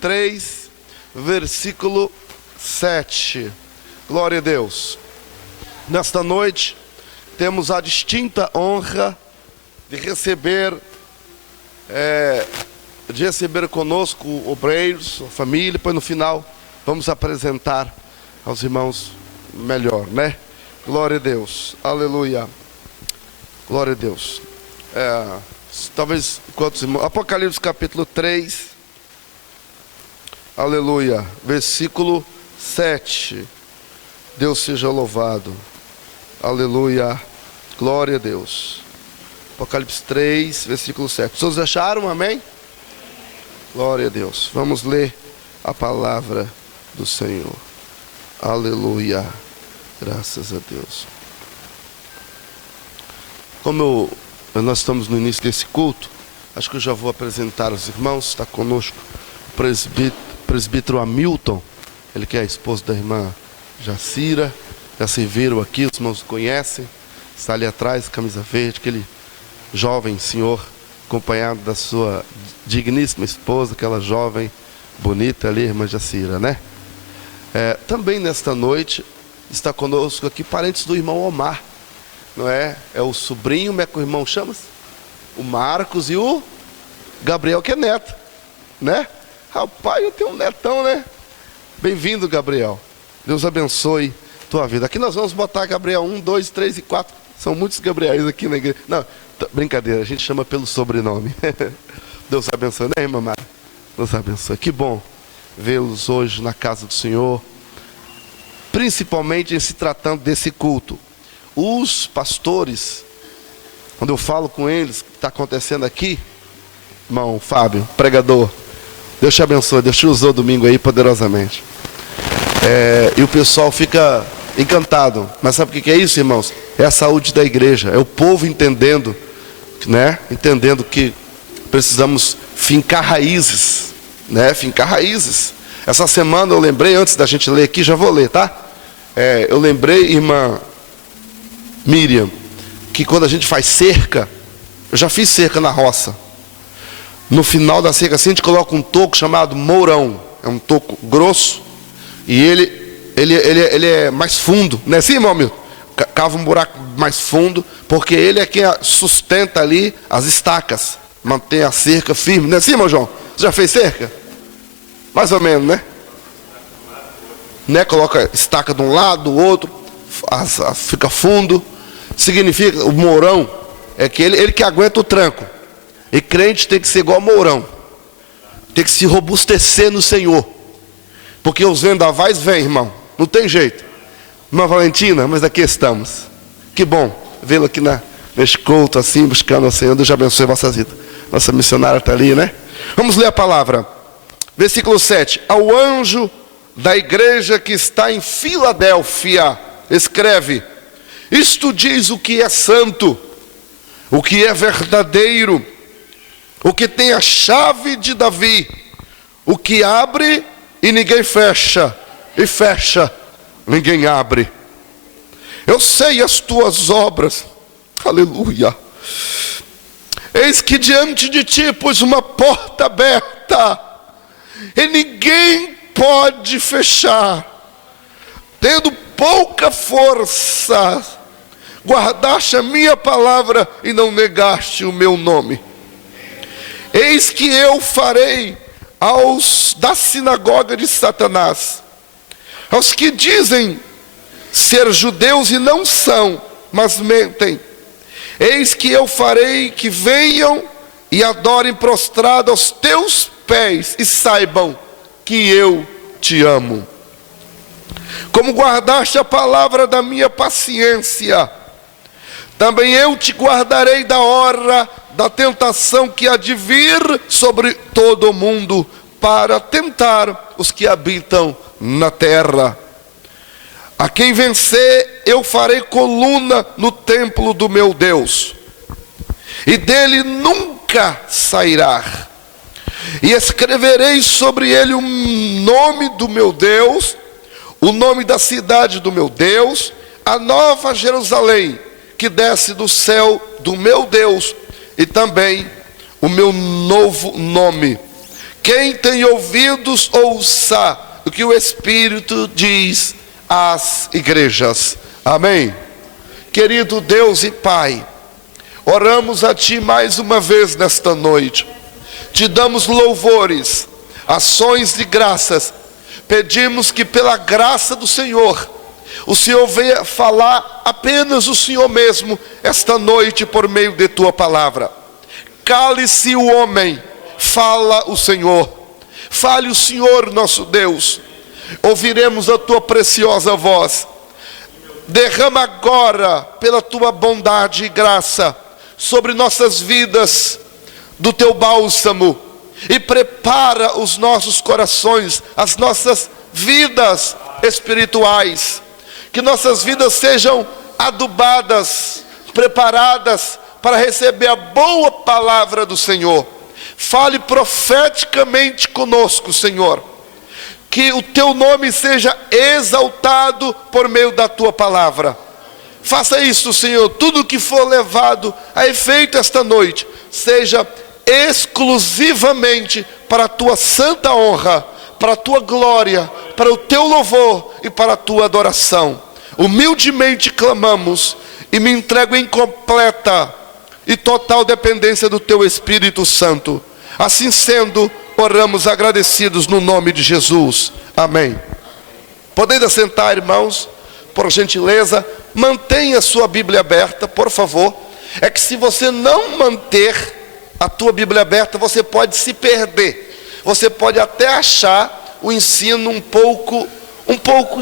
3, versículo 7. Glória a Deus. Nesta noite, temos a distinta honra de receber conosco obreiros, a família. Depois no final, vamos apresentar aos irmãos melhor, né? Glória a Deus, aleluia. Glória a Deus. Talvez quantos irmãos? Apocalipse capítulo 3, aleluia, versículo 7. Deus seja louvado, aleluia, glória a Deus. Apocalipse 3, versículo 7. Todos acharam? Amém? Glória a Deus. Vamos ler a palavra do Senhor. Aleluia, graças a Deus. Como nós estamos no início desse culto, acho que eu já vou apresentar os irmãos. Está conosco o presbítero Hamilton, ele que é a esposa da irmã Jacira. Já se viram aqui, os irmãos conhecem. Está ali atrás, camisa verde, aquele jovem senhor, acompanhado da sua digníssima esposa, aquela jovem bonita ali, irmã Jacira, né? Também nesta noite está conosco aqui parentes do irmão Omar, não é? É o sobrinho, como é que o irmão chama-se? O Marcos e o Gabriel, que é neto, né? Rapaz, eu tenho um netão, né? Bem-vindo, Gabriel. Deus abençoe tua vida. Aqui nós vamos botar Gabriel 1, 2, 3 e 4. São muitos Gabriéis aqui na igreja. Não, brincadeira, a gente chama pelo sobrenome. Deus abençoe, né, irmã Mara? Deus abençoe. Que bom vê-los hoje na casa do Senhor, principalmente em se tratando desse culto. Os pastores, quando eu falo com eles, o que está acontecendo aqui, irmão Fábio, pregador, Deus te abençoe, Deus te usou domingo aí poderosamente. E o pessoal fica encantado. Mas sabe o que é isso, irmãos? É a saúde da igreja, é o povo entendendo, né? Entendendo que precisamos fincar raízes, né? Fincar raízes. Essa semana eu lembrei, antes da gente ler aqui, já vou ler, tá? Eu lembrei, irmã Miriam, que quando a gente faz cerca, eu já fiz cerca na roça. No final da cerca assim, a gente coloca um toco chamado mourão. É um toco grosso. E ele é mais fundo, não é assim, irmão Milton? Cava um buraco mais fundo, porque ele é quem sustenta ali as estacas, mantém a cerca firme, não é assim, irmão João? Você já fez cerca? Mais ou menos, né? Coloca estaca de um lado, do outro, fica fundo. Significa, o mourão é que ele que aguenta o tranco. E crente tem que ser igual ao mourão, tem que se robustecer no Senhor, porque os vendavais vêm, irmão, não tem jeito. Irmã Valentina, mas aqui estamos. Que bom vê-lo aqui neste culto assim, buscando o Senhor. Deus te abençoe vossas vidas. Nossa missionária está ali, né? Vamos ler a palavra. Versículo 7. Ao anjo da igreja que está em Filadélfia, escreve: isto diz o que é santo, o que é verdadeiro, o que tem a chave de Davi, o que abre e ninguém fecha, e fecha, ninguém abre. Eu sei as tuas obras, aleluia. Eis que diante de ti pus uma porta aberta, e ninguém pode fechar. Tendo pouca força, guardaste a minha palavra e não negaste o meu nome. Eis que eu farei aos da sinagoga de Satanás, aos que dizem ser judeus e não são, mas mentem. Eis que eu farei que venham e adorem prostrado aos teus pés e saibam que eu te amo. Como guardaste a palavra da minha paciência, também eu te guardarei da hora da tentação que há de vir sobre todo o mundo, para tentar os que habitam na terra. A quem vencer, eu farei coluna no templo do meu Deus, e dele nunca sairá. E escreverei sobre ele o nome do meu Deus, o nome da cidade do meu Deus, a nova Jerusalém, que desce do céu do meu Deus, e também o meu novo nome, Quem tem ouvidos, ouça o que o Espírito diz às igrejas. Amém. Querido Deus e Pai, oramos a Ti mais uma vez nesta noite. Te damos louvores, ações de graças. Pedimos que pela graça do Senhor, o Senhor venha falar apenas o Senhor mesmo esta noite por meio de Tua palavra. Cale-se o homem, fala o Senhor. Fale o Senhor nosso Deus. Ouviremos a Tua preciosa voz. Derrama agora pela Tua bondade e graça sobre nossas vidas do Teu bálsamo e prepara os nossos corações, as nossas vidas espirituais, que nossas vidas sejam adubadas, preparadas para receber a boa palavra do Senhor. Fale profeticamente conosco, Senhor, que o Teu nome seja exaltado por meio da Tua palavra. Faça isso, Senhor. Tudo que for levado a efeito esta noite, seja exclusivamente para a Tua santa honra, para a Tua glória, para o Teu louvor e para a Tua adoração. Humildemente clamamos e me entrego em completa e total dependência do Teu Espírito Santo. Assim sendo, oramos agradecidos no nome de Jesus. Amém. Podendo assentar, irmãos, por gentileza, mantenha sua Bíblia aberta, por favor. É que se você não manter a tua Bíblia aberta, você pode se perder. Você pode até achar o ensino um pouco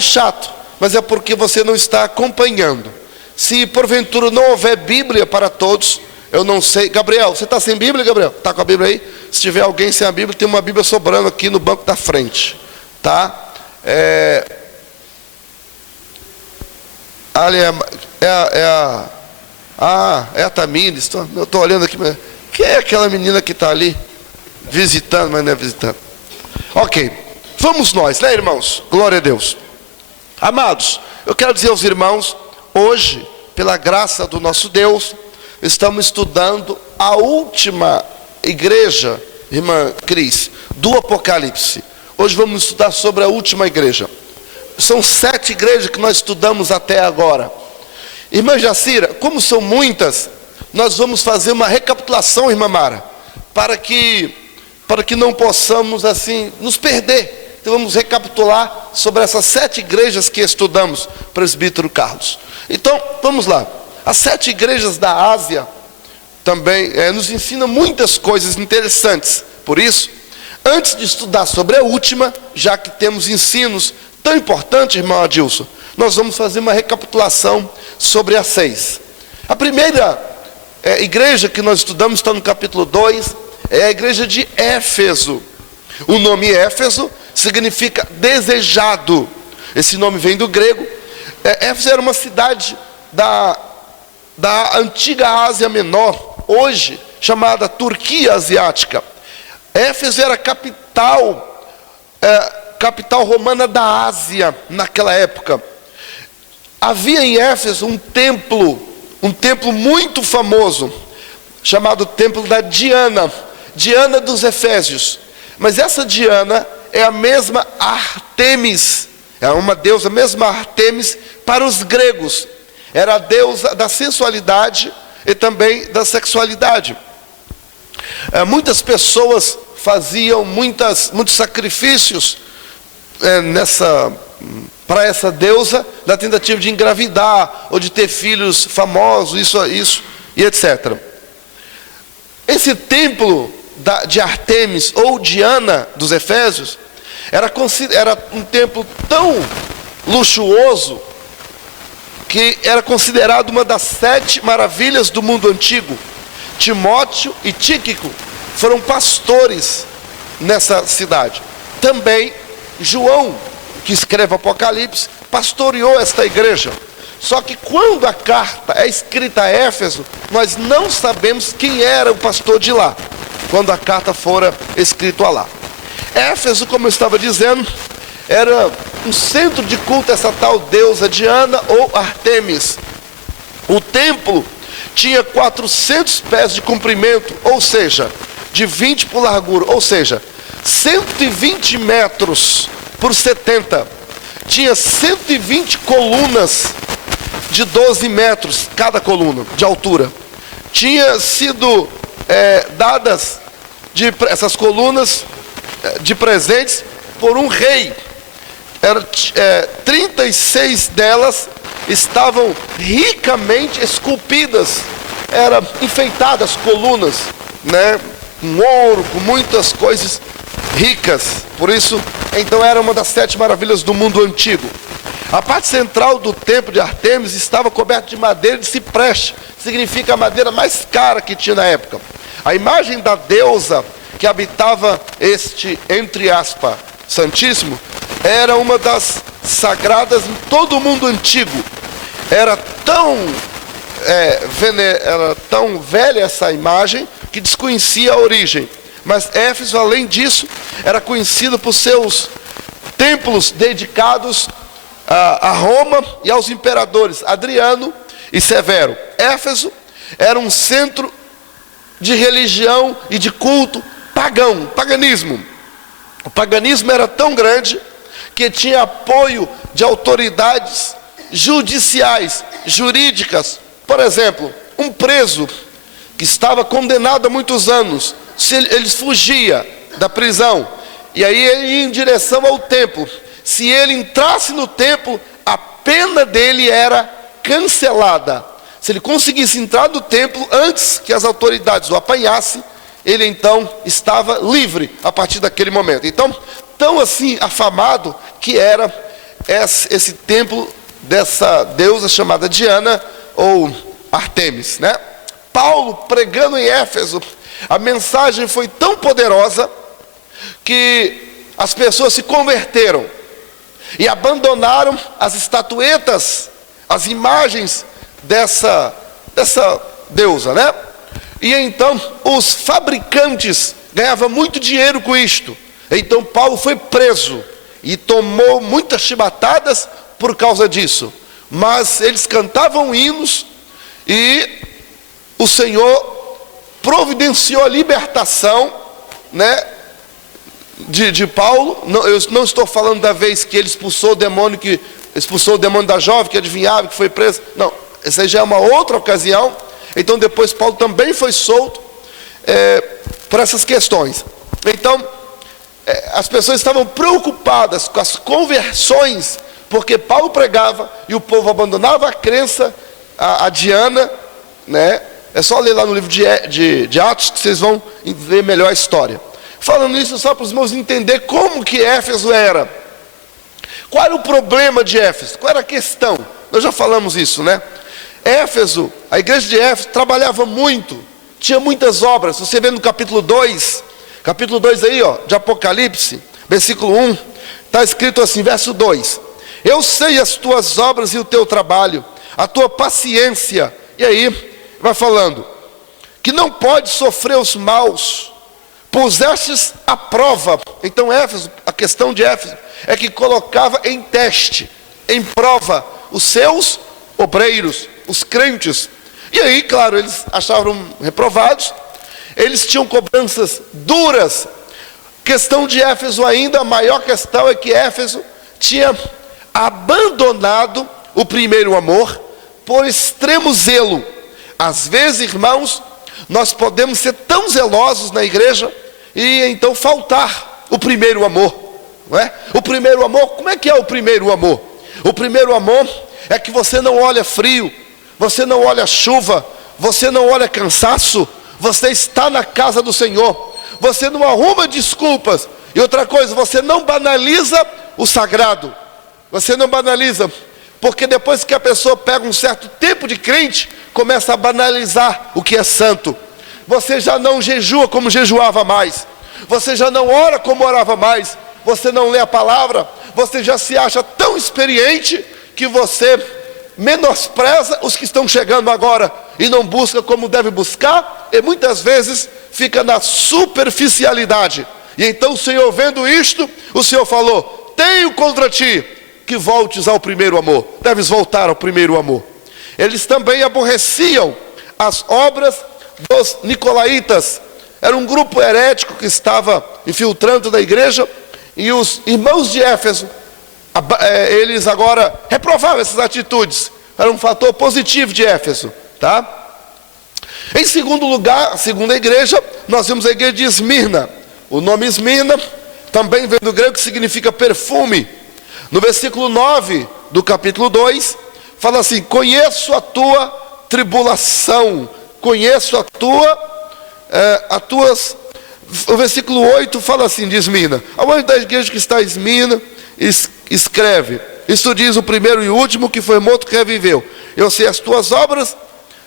chato, mas é porque você não está acompanhando. Se porventura não houver Bíblia para todos, eu não sei. Gabriel, você está sem Bíblia, Gabriel? Está com a Bíblia aí? Se tiver alguém sem a Bíblia, tem uma Bíblia sobrando aqui no banco da frente, tá? Ali é a Tamires. Eu estou olhando aqui. Quem é aquela menina que está ali visitando, mas não é visitando? Ok, vamos nós, né, irmãos? Glória a Deus. Amados, eu quero dizer aos irmãos, hoje, pela graça do nosso Deus, estamos estudando a última igreja, irmã Cris, do Apocalipse. Hoje vamos estudar sobre a última igreja. São 7 igrejas que nós estudamos até agora. Irmã Jacira, como são muitas, nós vamos fazer uma recapitulação, irmã Mara, para que não possamos assim nos perder. Então vamos recapitular sobre essas 7 igrejas que estudamos, presbítero Carlos. Então, vamos lá. As 7 igrejas da Ásia também nos ensinam muitas coisas interessantes. Por isso, antes de estudar sobre a última, já que temos ensinos tão importantes, irmão Adilson, nós vamos fazer uma recapitulação sobre as 6. A primeira igreja que nós estudamos está no capítulo 2, é a igreja de Éfeso. O nome Éfeso significa desejado. Esse nome vem do grego. Éfeso era uma cidade da antiga Ásia Menor, hoje chamada Turquia Asiática. Éfeso era capital romana da Ásia naquela época. Havia em Éfeso um templo muito famoso, chamado Templo da Diana dos Efésios. Mas essa Diana é a mesma Artemis, é uma deusa, a mesma Artemis para os gregos. Era a deusa da sensualidade e também da sexualidade. Muitas pessoas faziam muitos sacrifícios para essa deusa, na tentativa de engravidar ou de ter filhos famosos, isso e etc. Esse templo de Artemis ou Diana dos Efésios era um templo tão luxuoso que era considerado uma das 7 maravilhas do mundo antigo. Timóteo e Tíquico foram pastores nessa cidade. Também João, que escreve Apocalipse, pastoreou esta igreja. Só que quando a carta é escrita a Éfeso, nós não sabemos quem era o pastor de lá, quando a carta fora escrita lá. Éfeso, como eu estava dizendo, era um centro de culto a essa tal deusa Diana ou Artemis. O templo tinha 400 pés de comprimento, ou seja, de 20 por largura, ou seja, 120 metros por 70. Tinha 120 colunas de 12 metros cada coluna de altura. Tinha sido dadas essas colunas de presentes por um rei. 36 delas estavam ricamente esculpidas, eram enfeitadas colunas, né, com ouro, com muitas coisas ricas. Por isso, então, era uma das 7 maravilhas do mundo antigo. A parte central do templo de Ártemis estava coberta de madeira de cipreste, significa a madeira mais cara que tinha na época. A imagem da deusa que habitava este, entre aspas, Santíssimo, era uma das sagradas em todo o mundo antigo. Era tão velha essa imagem que desconhecia a origem. Mas Éfeso, além disso, era conhecido por seus templos dedicados a Roma e aos imperadores Adriano e Severo. Éfeso era um centro de religião e de culto paganismo. O paganismo era tão grande que tinha apoio de autoridades judiciais, jurídicas. Por exemplo, um preso que estava condenado há muitos anos, se ele fugia da prisão, e aí ele ia em direção ao templo. Se ele entrasse no templo, a pena dele era cancelada. Se ele conseguisse entrar no templo antes que as autoridades o apanhassem, ele então estava livre a partir daquele momento. Então, tão assim afamado que era esse templo dessa deusa chamada Diana ou Ártemis, né? Paulo, pregando em Éfeso, a mensagem foi tão poderosa que as pessoas se converteram e abandonaram as estatuetas, as imagens dessa deusa, né? E então os fabricantes ganhavam muito dinheiro com isto. Então Paulo foi preso e tomou muitas chibatadas por causa disso. Mas eles cantavam hinos e o Senhor providenciou a libertação, né, de Paulo. Eu não estou falando da vez que ele expulsou o demônio da jovem que adivinhava, que foi preso. Não, essa já é uma outra ocasião. Então depois Paulo também foi solto por essas questões. Então as pessoas estavam preocupadas com as conversões, porque Paulo pregava e o povo abandonava a crença a Diana, né? É só ler lá no livro de Atos que vocês vão ver melhor a história. Falando isso só para os irmãos entender como que Éfeso era. Qual era o problema de Éfeso? Qual era a questão? Nós já falamos isso, né? Éfeso, a igreja de Éfeso trabalhava muito, tinha muitas obras. Você vê no capítulo 2 aí, ó, de Apocalipse, versículo 1, está escrito assim, verso 2: eu sei as tuas obras e o teu trabalho, a tua paciência. E aí vai falando que não pode sofrer os maus, pusestes à prova. Então Éfeso, a questão de Éfeso é que colocava em teste, em prova, os seus obreiros, os crentes. E aí, claro, eles achavam reprovados, eles tinham cobranças duras. Questão de Éfeso ainda, a maior questão é que Éfeso tinha abandonado o primeiro amor por extremo zelo. Às vezes, irmãos, nós podemos ser tão zelosos na igreja e então faltar o primeiro amor, não é? O primeiro amor, como é que é o primeiro amor? O primeiro amor é que você não olha frio, você não olha chuva, você não olha cansaço, você está na casa do Senhor, você não arruma desculpas. E outra coisa, você não banaliza o sagrado, você não banaliza, porque depois que a pessoa pega um certo tempo de crente, começa a banalizar o que é santo. Você já não jejua como jejuava mais, você já não ora como orava mais, você não lê a palavra, você já se acha tão experiente que você menospreza os que estão chegando agora e não busca como deve buscar, e muitas vezes fica na superficialidade. E então o Senhor, vendo isto, o Senhor falou: tenho contra ti que voltes ao primeiro amor. Deves voltar ao primeiro amor. Eles também aborreciam as obras dos nicolaítas. Era um grupo herético que estava infiltrando na igreja, e os irmãos de Éfeso, eles agora reprovavam essas atitudes. Era um fator positivo de Éfeso, tá? Em segundo lugar, a segunda igreja, nós vimos a igreja de Esmirna. O nome Esmirna também vem do grego, que significa perfume. No versículo 9 do capítulo 2, fala assim: conheço a tua tribulação, conheço a tuas... O versículo 8 fala assim de Esmirna: ao anjo da igreja que está em Esmirna, escreve: isso diz o primeiro e o último, que foi morto, que reviveu. Eu sei as tuas obras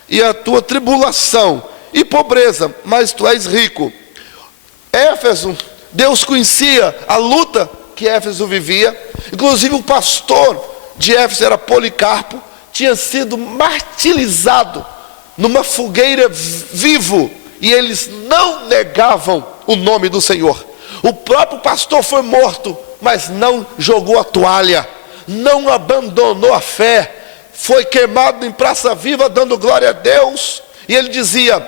e a tua tribulação e pobreza, mas tu és rico. Éfeso, Deus conhecia a luta que Éfeso vivia. Inclusive o pastor de Éfeso era Policarpo, tinha sido martirizado numa fogueira vivo, e eles não negavam o nome do Senhor. O próprio pastor foi morto, mas não jogou a toalha, não abandonou a fé, foi queimado em praça viva, dando glória a Deus. E ele dizia,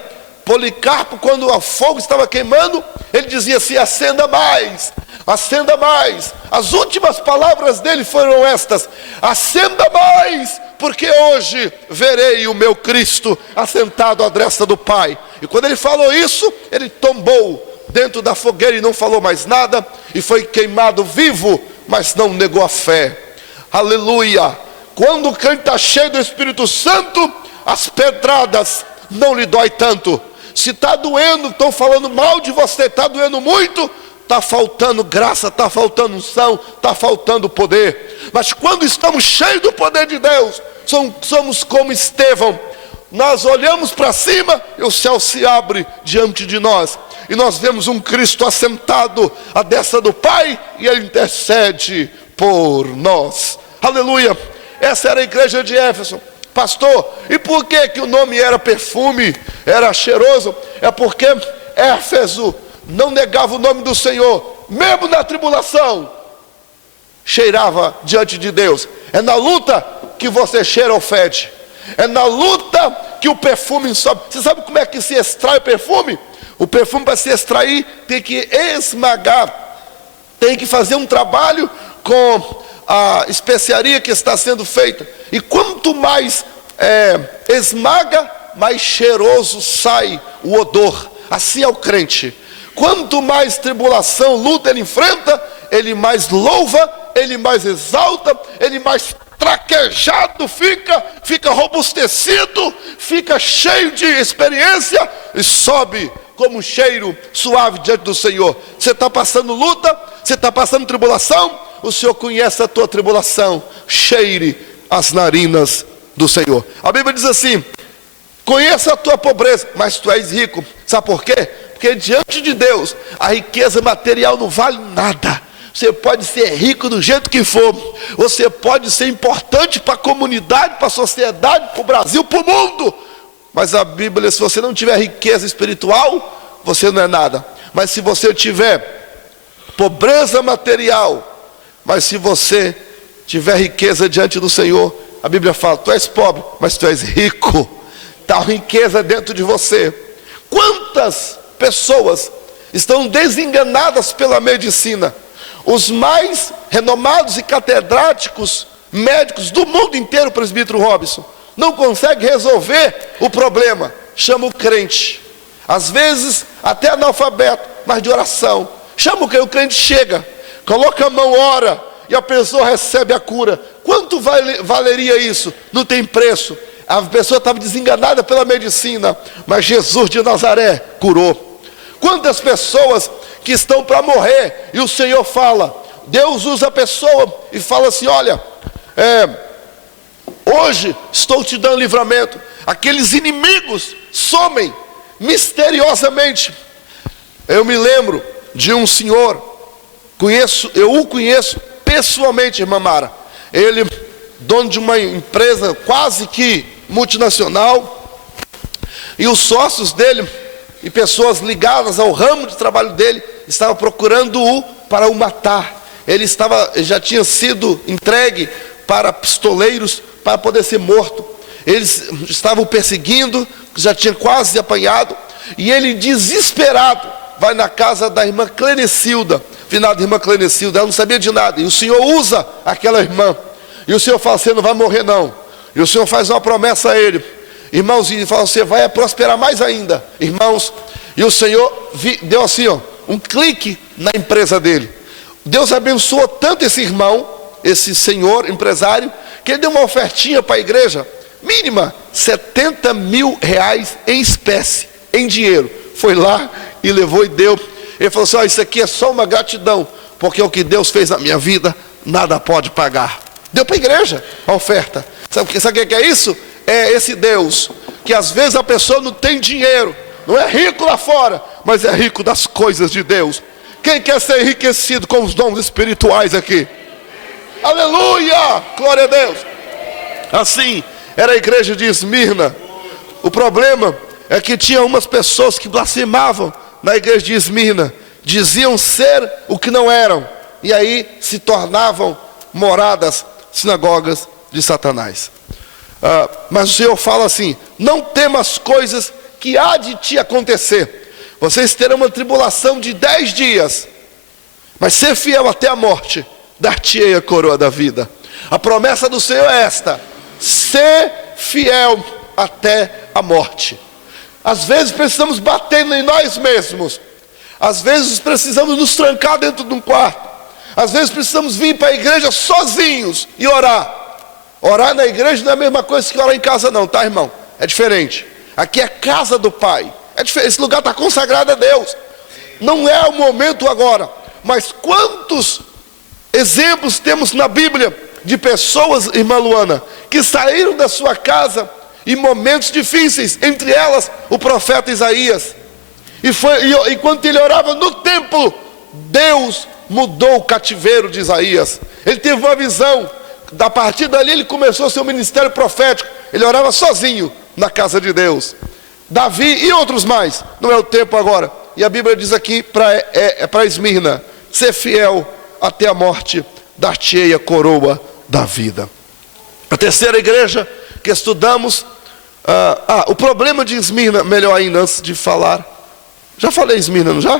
Policarpo, quando o fogo estava queimando, ele dizia assim: acenda mais, acenda mais. As últimas palavras dele foram estas: acenda mais, porque hoje verei o meu Cristo assentado à destra do Pai. E quando ele falou isso, ele tombou dentro da fogueira e não falou mais nada, e foi queimado vivo, mas não negou a fé. Aleluia! Quando o crente está cheio do Espírito Santo, as pedradas não lhe dói tanto. Se está doendo, estão falando mal de você, está doendo muito, está faltando graça, está faltando unção, está faltando poder. Mas quando estamos cheios do poder de Deus, somos como Estevão. Nós olhamos para cima e o céu se abre diante de nós, e nós vemos um Cristo assentado à destra do Pai, e Ele intercede por nós. Aleluia! Essa era a igreja de Éfeso. Pastor, e por que o nome era perfume, era cheiroso? É porque Éfeso não negava o nome do Senhor, mesmo na tribulação, cheirava diante de Deus. É na luta que você cheira ou fede, é na luta que o perfume sobe. Você sabe como é que se extrai o perfume? O perfume, para se extrair, tem que esmagar, tem que fazer um trabalho com a especiaria que está sendo feita. E quanto mais esmaga, mais cheiroso sai o odor. Assim é o crente. Quanto mais tribulação, luta ele enfrenta, ele mais louva, ele mais exalta, ele mais traquejado fica robustecido, fica cheio de experiência e sobe como um cheiro suave diante do Senhor. Você está passando luta, você está passando tribulação, o Senhor conhece a tua tribulação. Cheire as narinas do Senhor. A Bíblia diz assim: conheça a tua pobreza, mas tu és rico. Sabe por quê? Porque diante de Deus a riqueza material não vale nada. Você pode ser rico do jeito que for, você pode ser importante para a comunidade, para a sociedade, para o Brasil, para o mundo, mas a Bíblia, se você não tiver riqueza espiritual, você não é nada. Mas se você tiver pobreza material, mas se você tiver riqueza diante do Senhor, a Bíblia fala: tu és pobre, mas tu és rico. Está a riqueza dentro de você. Quantas pessoas estão desenganadas pela medicina? Os mais renomados e catedráticos médicos do mundo inteiro, presbítero Robson, não consegue resolver o problema. Chama o crente, às vezes até analfabeto, mas de oração. Chama o crente, chega, coloca a mão, ora, e a pessoa recebe a cura. Quanto valeria isso? Não tem preço. A pessoa estava desenganada pela medicina, mas Jesus de Nazaré curou. Quantas pessoas que estão para morrer, e o Senhor fala, Deus usa a pessoa e fala assim: olha, hoje estou te dando livramento. Aqueles inimigos somem misteriosamente. Eu me lembro de um senhor, eu o conheço pessoalmente, irmã Mara. Ele, dono de uma empresa quase que multinacional, e os sócios dele e pessoas ligadas ao ramo de trabalho dele estavam procurando-o para o matar. Ele já tinha sido entregue para pistoleiros para poder ser morto. Eles estavam perseguindo, já tinha quase apanhado. E ele, desesperado, vai na casa da irmã Clenecilda, finada irmã Clenecilda. Ela não sabia de nada, e o Senhor usa aquela irmã. E o Senhor fala: você não vai morrer não. E o Senhor faz uma promessa a ele, irmãos, e fala: você vai prosperar mais ainda, irmãos. E o Senhor deu assim, um clique na empresa dele. Deus abençoou tanto esse irmão, esse senhor empresário, que ele deu uma ofertinha para a igreja, mínima, R$70 mil em espécie, em dinheiro. Foi lá e levou e deu. Ele falou assim: isso aqui é só uma gratidão, porque o que Deus fez na minha vida, nada pode pagar. Deu para a igreja a oferta. Sabe o que é isso? É esse Deus, que às vezes a pessoa não tem dinheiro, não é rico lá fora, mas é rico das coisas de Deus. Quem quer ser enriquecido com os dons espirituais aqui? Aleluia! Glória a Deus! Assim era a igreja de Esmirna. O problema é que tinha umas pessoas que blasfemavam na igreja de Esmirna, diziam ser o que não eram, e aí se tornavam moradas, sinagogas de Satanás. Mas o Senhor fala assim: não temas coisas que há de te acontecer. Vocês terão uma tribulação de 10 dias, mas ser fiel até a morte, dar-te-ei a coroa da vida. A promessa do Senhor é esta: ser fiel até a morte. Às vezes precisamos bater em nós mesmos, às vezes precisamos nos trancar dentro de um quarto, às vezes precisamos vir para a igreja sozinhos e orar. Orar na igreja não é a mesma coisa que orar em casa não, tá, irmão? É diferente. Aqui é casa do Pai. É diferente. Esse lugar está consagrado a Deus. Não é o momento agora, mas quantos exemplos temos na Bíblia de pessoas, irmã Luana, que saíram da sua casa em momentos difíceis, entre elas o profeta Isaías. Enquanto ele orava no templo, Deus mudou o cativeiro de Isaías. Ele teve uma visão. A partir dali ele começou seu ministério profético. Ele orava sozinho na casa de Deus. Davi e outros mais. Não é o tempo agora. E a Bíblia diz aqui para Esmirna: ser fiel até a morte, dar-te-ei a coroa da vida. A terceira igreja que estudamos, o problema de Esmirna, melhor ainda, antes de falar. Já falei Esmirna, não já?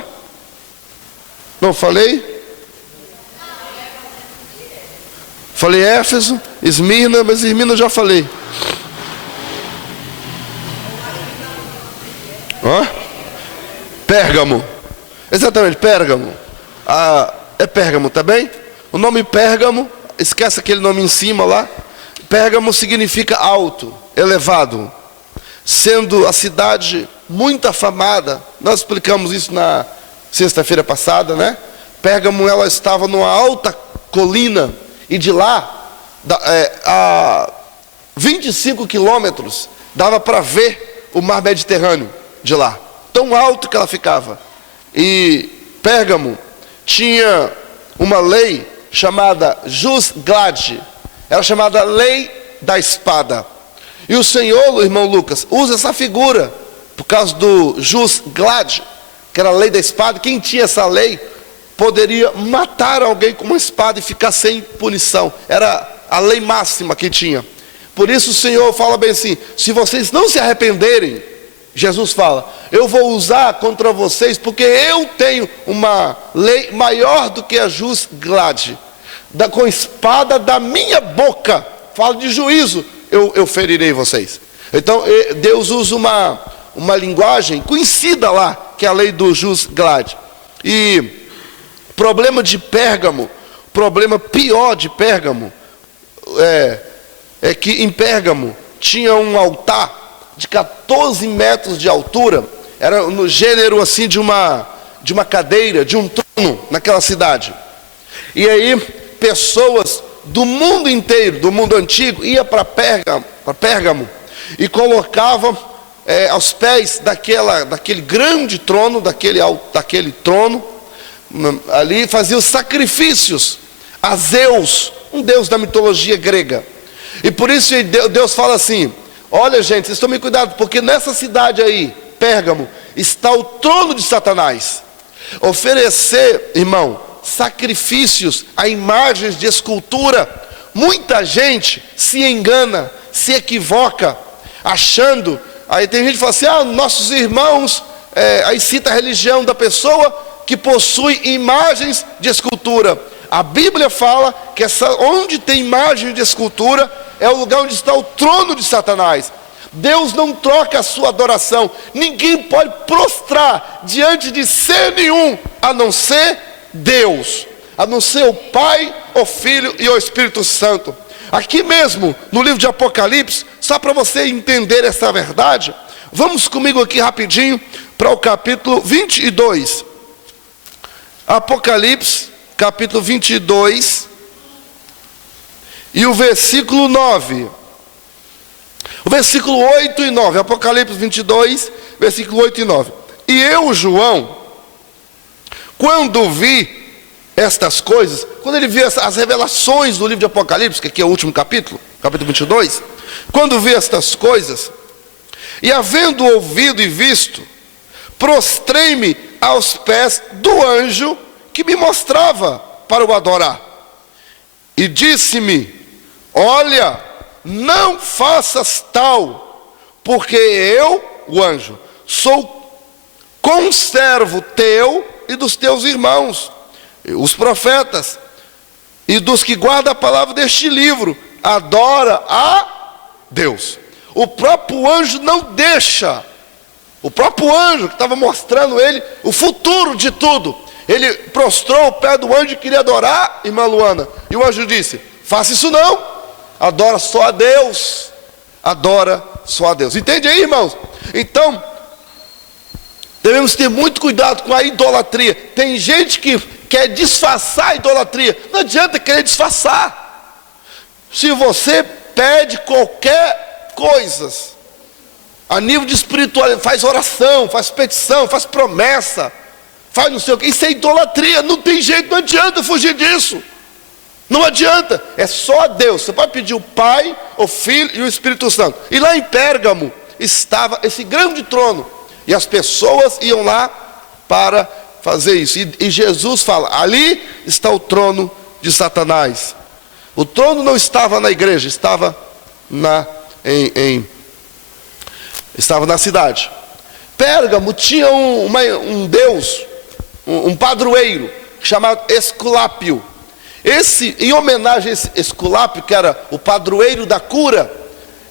Não falei? Falei Éfeso, Esmirna, mas Esmirna eu já falei. Pérgamo. Exatamente, Pérgamo. É Pérgamo, tá bem? O nome Pérgamo, esquece aquele nome em cima lá. Pérgamo significa alto, elevado, sendo a cidade muito afamada. Nós explicamos isso na sexta-feira passada, né? Pérgamo, ela estava numa alta colina, e de lá, a 25 quilômetros, dava para ver o mar Mediterrâneo de lá. Tão alto que ela ficava. E Pérgamo tinha uma lei chamada Jus Glade. Era chamada lei da espada. E o Senhor, irmão Lucas, usa essa figura por causa do Jus Glade, que era a lei da espada. Quem tinha essa lei poderia matar alguém com uma espada e ficar sem punição. Era a lei máxima que tinha. Por isso o Senhor fala bem assim: se vocês não se arrependerem, Jesus fala, eu vou usar contra vocês, porque eu tenho uma lei maior do que a Jus Glade. Com a espada da minha boca, fala de juízo, eu ferirei vocês. Então Deus usa uma linguagem conhecida lá, que é a lei do Jus Glade. E problema de Pérgamo, problema pior de Pérgamo, é que em Pérgamo tinha um altar de 14 metros de altura. Era no gênero assim de uma cadeira, de um trono naquela cidade. E aí pessoas do mundo inteiro, do mundo antigo, ia para Pérgamo e colocavam aos pés daquele grande trono, daquele trono, ali faziam sacrifícios a Zeus, um deus da mitologia grega. E por isso Deus fala assim: olha, gente, vocês tomem cuidado, porque nessa cidade aí, Pérgamo, está o trono de Satanás. Oferecer, irmão, sacrifícios a imagens de escultura. Muita gente se engana, se equivoca, achando. Aí tem gente que fala assim: nossos irmãos aí cita a religião da pessoa que possui imagens de escultura. A Bíblia fala que onde tem imagem de escultura é o lugar onde está o trono de Satanás. Deus não troca a sua adoração. Ninguém pode prostrar diante de ser nenhum, a não ser Deus, a não ser o Pai, o Filho e o Espírito Santo. Aqui mesmo, no livro de Apocalipse, só para você entender essa verdade, vamos comigo aqui rapidinho para o capítulo 22. Apocalipse, capítulo 22, e o versículo 9. O versículo 8 e 9, Apocalipse 22, versículo 8 e 9. E eu, João, quando vi estas coisas, quando ele viu as revelações do livro de Apocalipse, que aqui é o último capítulo, capítulo 22, quando vi estas coisas, e havendo ouvido e visto, prostrei-me aos pés do anjo que me mostrava para o adorar. E disse-me: olha, não faças tal, porque eu, o anjo, sou conservo teu e dos teus irmãos, os profetas, e dos que guardam a palavra deste livro. Adora a Deus. O próprio anjo não deixa. O próprio anjo que estava mostrando ele o futuro de tudo, ele prostrou o pé do anjo e queria adorar, irmã Luana. E o anjo disse: faça isso não, adora só a Deus. Adora só a Deus. Entende aí, irmãos? Então, devemos ter muito cuidado com a idolatria. Tem gente que quer disfarçar a idolatria. Não adianta querer disfarçar. Se você pede qualquer coisa a nível de espiritualidade, faz oração, faz petição, faz promessa, faz não sei o que, isso é idolatria. Não tem jeito, não adianta fugir disso. Não adianta, é só a Deus. Você pode pedir o Pai, o Filho e o Espírito Santo. E lá em Pérgamo estava esse grande trono, e as pessoas iam lá para fazer isso. E Jesus fala: ali está o trono de Satanás. O trono não estava na igreja, estava estava na cidade. Pérgamo tinha um deus, um padroeiro, chamado Esculápio. Em homenagem a esse Esculápio, que era o padroeiro da cura,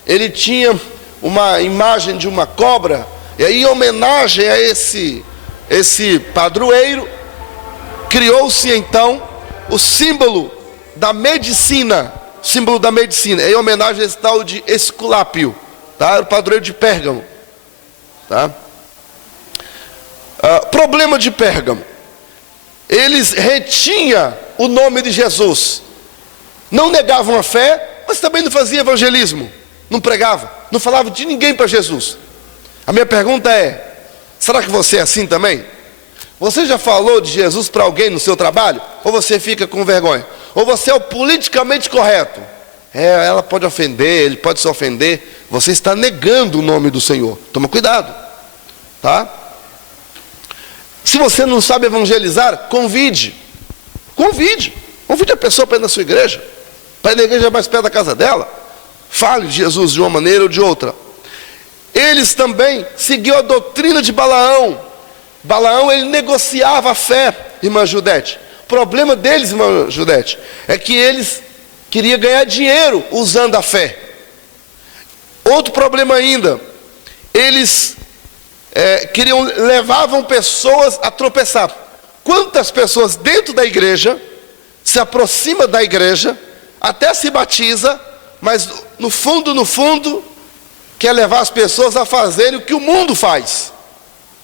ele tinha uma imagem de uma cobra. E aí, em homenagem a esse padroeiro, criou-se então o símbolo da medicina. Símbolo da medicina, em homenagem a esse tal de Esculápio, tá? Era o padroeiro de Pérgamo, tá? Problema de Pérgamo: eles retinham o nome de Jesus, não negavam a fé, mas também não faziam evangelismo, não pregavam, não falavam de ninguém para Jesus. A minha pergunta é: será que você é assim também? Você já falou de Jesus para alguém no seu trabalho? Ou você fica com vergonha? Ou você é o politicamente correto? Ela pode ofender, ele pode se ofender. Você está negando o nome do Senhor. Toma cuidado, tá? Se você não sabe evangelizar, convide a pessoa para ir na sua igreja, para ir na igreja mais perto da casa dela. Fale de Jesus de uma maneira ou de outra. Eles também seguiam a doutrina de Balaão. Balaão, ele negociava a fé, irmã Judete. O problema deles, irmã Judete, é que eles queriam ganhar dinheiro usando a fé. Outro problema ainda: eles levavam pessoas a tropeçar. Quantas pessoas dentro da igreja se aproxima da igreja, até se batiza, mas no fundo quer levar as pessoas a fazerem o que o mundo faz.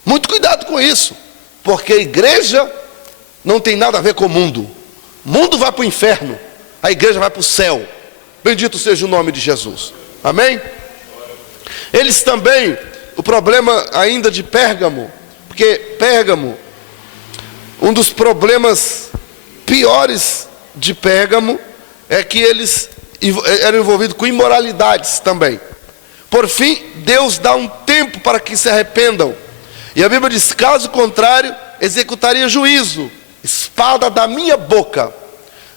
Muito cuidado com isso, porque a igreja não tem nada a ver com o mundo. O mundo vai para o inferno, a igreja vai para o céu. Bendito seja o nome de Jesus. Amém? Eles também, o problema ainda de Pérgamo, porque Pérgamo, um dos problemas piores de Pérgamo é que eles eram envolvidos com imoralidades também. Por fim, Deus dá um tempo para que se arrependam. E a Bíblia diz: caso contrário, executaria juízo, espada da minha boca.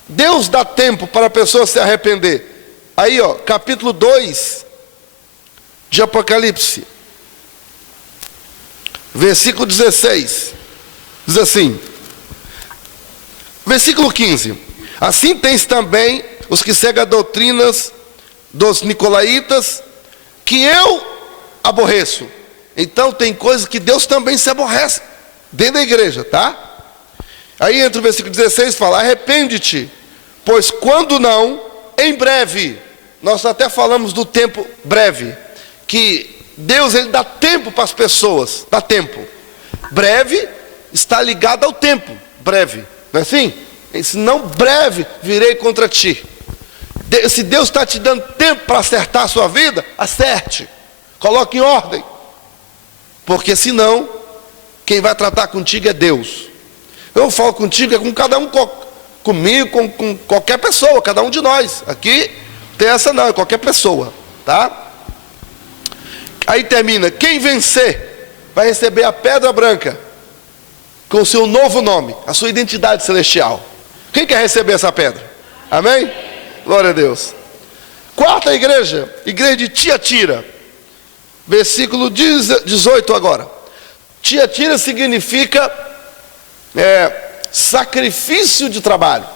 Deus dá tempo para a pessoa se arrepender. Aí, capítulo 2 de Apocalipse. versículo 16, diz assim, versículo 15: assim tens também os que seguem as doutrinas dos nicolaítas, que eu aborreço. Então tem coisas que Deus também se aborrece dentro da igreja, tá? Aí entra o versículo 16 e fala: arrepende-te, pois quando não, em breve. Nós até falamos do tempo breve, que Deus, ele dá tempo para as pessoas, dá tempo. Breve está ligado ao tempo, breve, não é assim? Se não, breve virei contra ti. Se Deus está te dando tempo para acertar a sua vida, acerte, coloque em ordem, porque senão, quem vai tratar contigo é Deus. Eu falo contigo, é com cada um, comigo, com qualquer pessoa, cada um de nós. Aqui tem essa não, é qualquer pessoa, tá? Aí termina: quem vencer vai receber a pedra branca com o seu novo nome, a sua identidade celestial. Quem quer receber essa pedra? Amém? Glória a Deus. Quarta igreja, igreja de Tiatira, versículo 18 agora. Tiatira significa sacrifício de trabalho.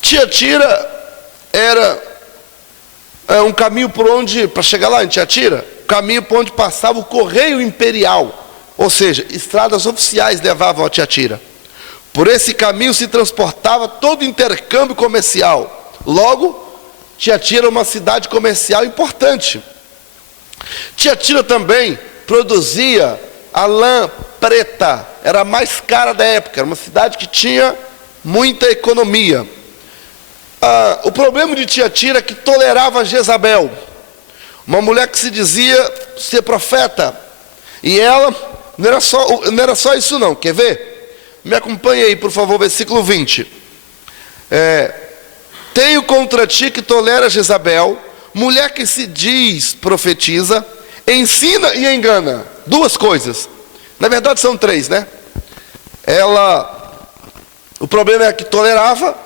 Tiatira era um caminho por onde, para chegar lá em Tiatira, caminho por onde passava o correio imperial, ou seja, estradas oficiais levavam a Tiatira. Por esse caminho se transportava todo o intercâmbio comercial. Logo, Tiatira é uma cidade comercial importante. Tiatira também produzia a lã preta, era a mais cara da época, era uma cidade que tinha muita economia. O problema de Tiatira é que tolerava Jezabel, uma mulher que se dizia ser profeta, e ela não era só isso não. Quer ver? Me acompanhe aí, por favor, versículo 20. Tenho contra ti que tolera Jezabel, mulher que se diz profetiza, ensina e engana. Duas coisas, na verdade são três, né? O problema é que tolerava,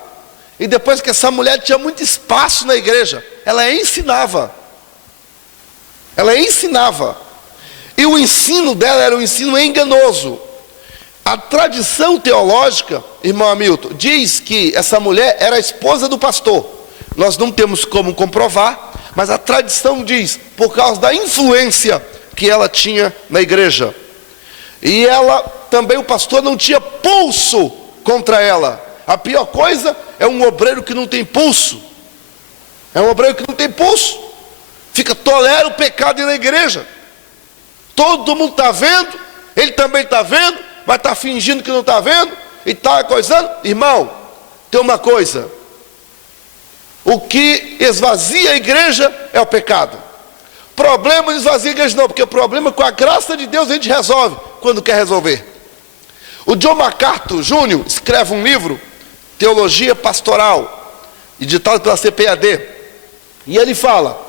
e depois que essa mulher tinha muito espaço na igreja, ela ensinava. E o ensino dela era um ensino enganoso. A tradição teológica, irmão Hamilton, diz que essa mulher era a esposa do pastor. Nós não temos como comprovar, mas a tradição diz, por causa da influência que ela tinha na igreja. E ela, também o pastor não tinha pulso contra ela. A pior coisa é um obreiro que não tem pulso. Tolera o pecado na igreja. Todo mundo está vendo, ele também está vendo, vai estar fingindo que não está vendo, e está coisando. Irmão, tem uma coisa: o que esvazia a igreja é o pecado. Problema não esvazia a igreja não, porque o problema é com a graça de Deus a gente resolve, quando quer resolver. O John MacArthur Jr. escreve um livro, Teologia Pastoral, editado pela CPAD, e ele fala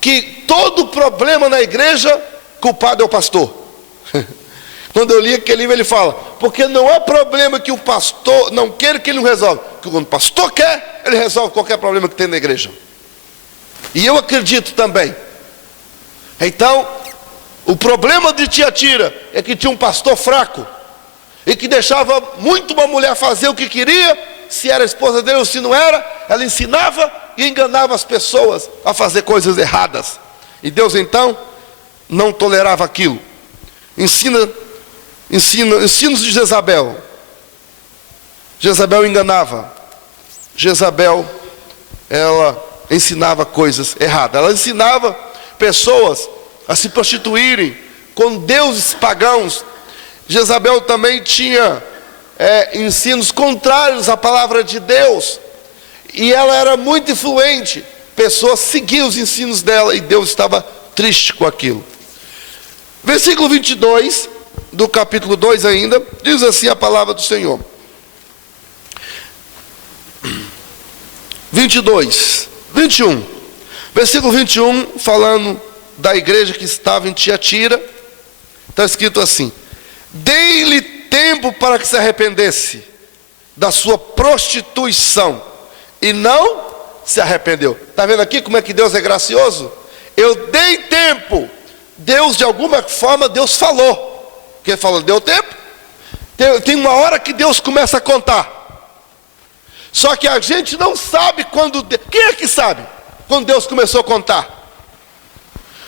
que todo problema na igreja, culpado é o pastor. Quando eu li aquele livro, ele fala, porque não é problema que o pastor não quer que ele não resolve, porque quando o pastor quer, ele resolve qualquer problema que tem na igreja. E eu acredito também. Então, o problema de Tiatira é que tinha um pastor fraco, e que deixava muito uma mulher fazer o que queria, se era esposa dele ou se não era. Ela ensinava e enganava as pessoas a fazer coisas erradas, e Deus então não tolerava aquilo. Ensinos de Jezabel. Jezabel enganava. Jezabel, ela ensinava coisas erradas. Ela ensinava pessoas a se prostituírem com deuses pagãos. Jezabel também tinha ensinos contrários à palavra de Deus, e ela era muito influente. Pessoas seguiam os ensinos dela, e Deus estava triste com aquilo. Versículo 22 do capítulo 2 ainda, diz assim a palavra do Senhor. 21, versículo 21, falando da igreja que estava em Tiatira, está escrito assim: dei-lhe tempo para que se arrependesse da sua prostituição, e não se arrependeu. Está vendo aqui como é que Deus é gracioso? Eu dei tempo Deus, de alguma forma, Deus falou. Porque ele falou, deu tempo. Tem uma hora que Deus começa a contar. Só que a gente não sabe quando... Quem é que sabe quando Deus começou a contar?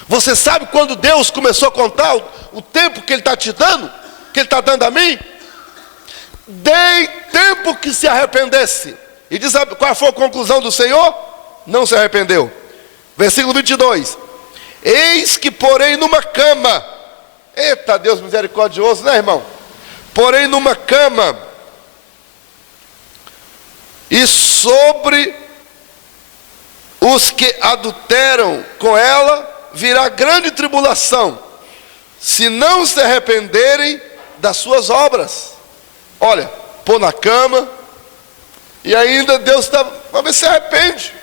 Você sabe quando Deus começou a contar o tempo que Ele está te dando? Que Ele está dando a mim? Dei tempo que se arrependesse. E diz qual foi a conclusão do Senhor? Não se arrependeu. Versículo 22. Eis que porém numa cama. Eita Deus misericordioso, né, irmão? Porém numa cama. E sobre os que adulteram com ela virá grande tribulação, se não se arrependerem das suas obras. Olha, pôr na cama, e ainda Deus está, vamos ver se arrepende.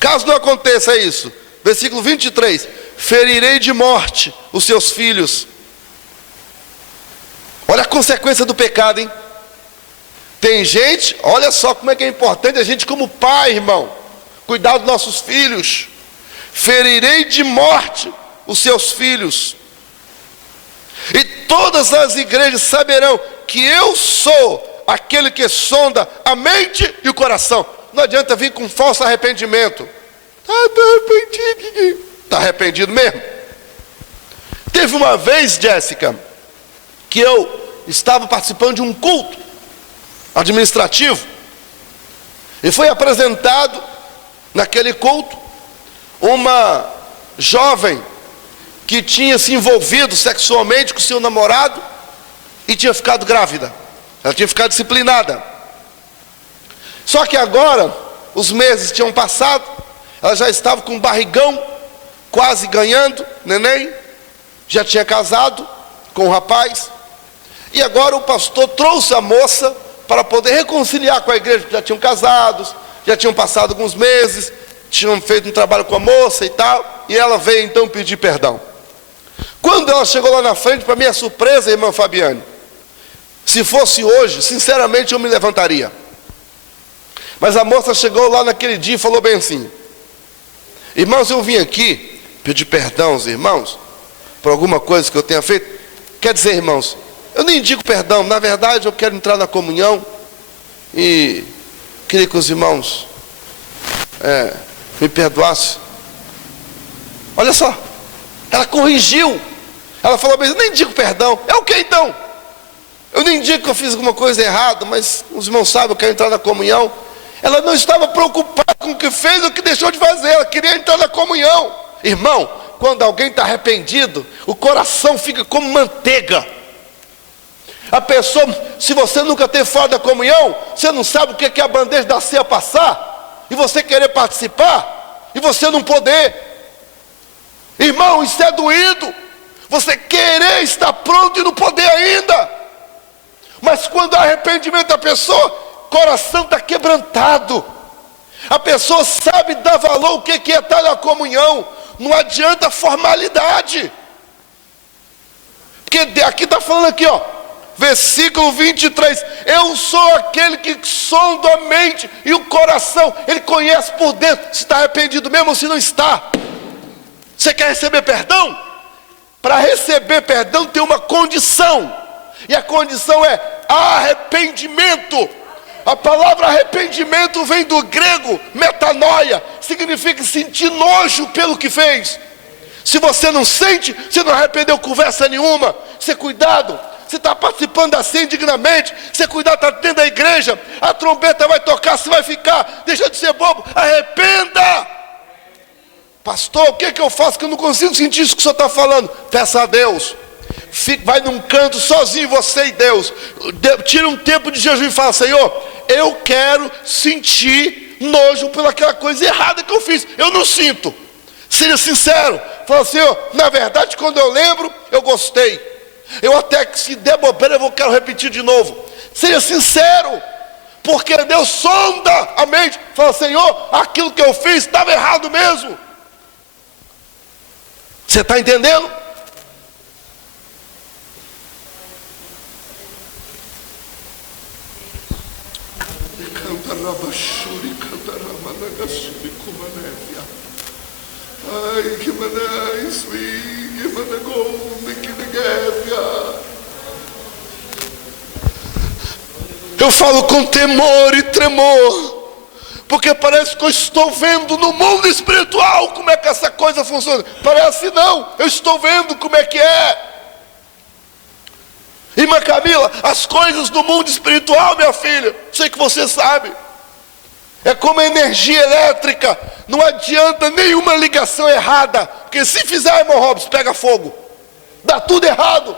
Caso não aconteça isso, versículo 23, ferirei de morte os seus filhos. Olha a consequência do pecado, hein? Tem gente, olha só como é que é importante a gente como pai, irmão, cuidar dos nossos filhos. Ferirei de morte os seus filhos. E todas as igrejas saberão que eu sou aquele que sonda a mente e o coração. Não adianta vir com falso arrependimento. Está arrependido. Está arrependido mesmo? Teve uma vez, Jéssica, que eu estava participando de um culto administrativo. E foi apresentado naquele culto uma jovem que tinha se envolvido sexualmente com seu namorado e tinha ficado grávida. Ela tinha ficado disciplinada. Só que agora, os meses tinham passado, ela já estava com um barrigão, quase ganhando neném, já tinha casado com o rapaz, e agora o pastor trouxe a moça para poder reconciliar com a igreja, que já tinham casados, já tinham passado alguns meses, tinham feito um trabalho com a moça e tal, e ela veio então pedir perdão. Quando ela chegou lá na frente, para minha surpresa, irmã Fabiane, se fosse hoje, sinceramente eu me levantaria. Mas a moça chegou lá naquele dia e falou bem assim: irmãos, eu vim aqui pedir perdão aos irmãos por alguma coisa que eu tenha feito. Quer dizer, irmãos, eu nem digo perdão, na verdade eu quero entrar na comunhão e queria que os irmãos me perdoassem. Olha só, ela corrigiu. Ela falou bem, eu nem digo perdão. É o que então? Eu nem digo que eu fiz alguma coisa errada, mas os irmãos sabem, eu quero entrar na comunhão. Ela não estava preocupada com o que fez ou o que deixou de fazer, ela queria entrar na comunhão. Irmão, quando alguém está arrependido, o coração fica como manteiga. A pessoa, se você nunca teve fora da comunhão, você não sabe o que é a bandeja da ceia passar, e você querer participar, e você não poder. Irmão, isso é doído. Você querer estar pronto e não poder ainda. Mas quando há arrependimento da pessoa, o coração está quebrantado. A pessoa sabe dar valor o que é estar na comunhão. Não adianta formalidade. Porque aqui está falando aqui, ó, versículo 23. Eu sou aquele que sonda a mente e o coração. Ele conhece por dentro se está arrependido mesmo ou se não está. Você quer receber perdão? Para receber perdão tem uma condição. E a condição é arrependimento. A palavra arrependimento vem do grego metanoia. Significa sentir nojo pelo que fez. Se você não sente, você não arrependeu conversa nenhuma. Você cuidado. Você está participando da ceia indignamente. Você cuidado, está dentro da igreja. A trombeta vai tocar, você vai ficar. Deixa de ser bobo. Arrependa. Pastor, o que é que eu faço que eu não consigo sentir isso que o senhor está falando? Peça a Deus. Vai num canto sozinho, você e Deus. Tira um tempo de jejum e fala: Senhor, eu quero sentir nojo pelaquela coisa errada que eu fiz. Eu não sinto. Seja sincero. Fala: Senhor, na verdade quando eu lembro, eu gostei. Eu até que se der bobeira eu quero repetir de novo. Seja sincero. Porque Deus sonda a mente. Fala: Senhor, aquilo que eu fiz estava errado mesmo. Você está entendendo? Ai, que manais, que managonde, que neguevia. Eu falo com temor e tremor, porque parece que eu estou vendo no mundo espiritual como é que essa coisa funciona. Parece não, eu estou vendo como é que é. Irmã Camila, as coisas do mundo espiritual, minha filha, sei que você sabe, é como a energia elétrica. Não adianta nenhuma ligação errada, porque se fizer, irmão Robson, pega fogo, dá tudo errado.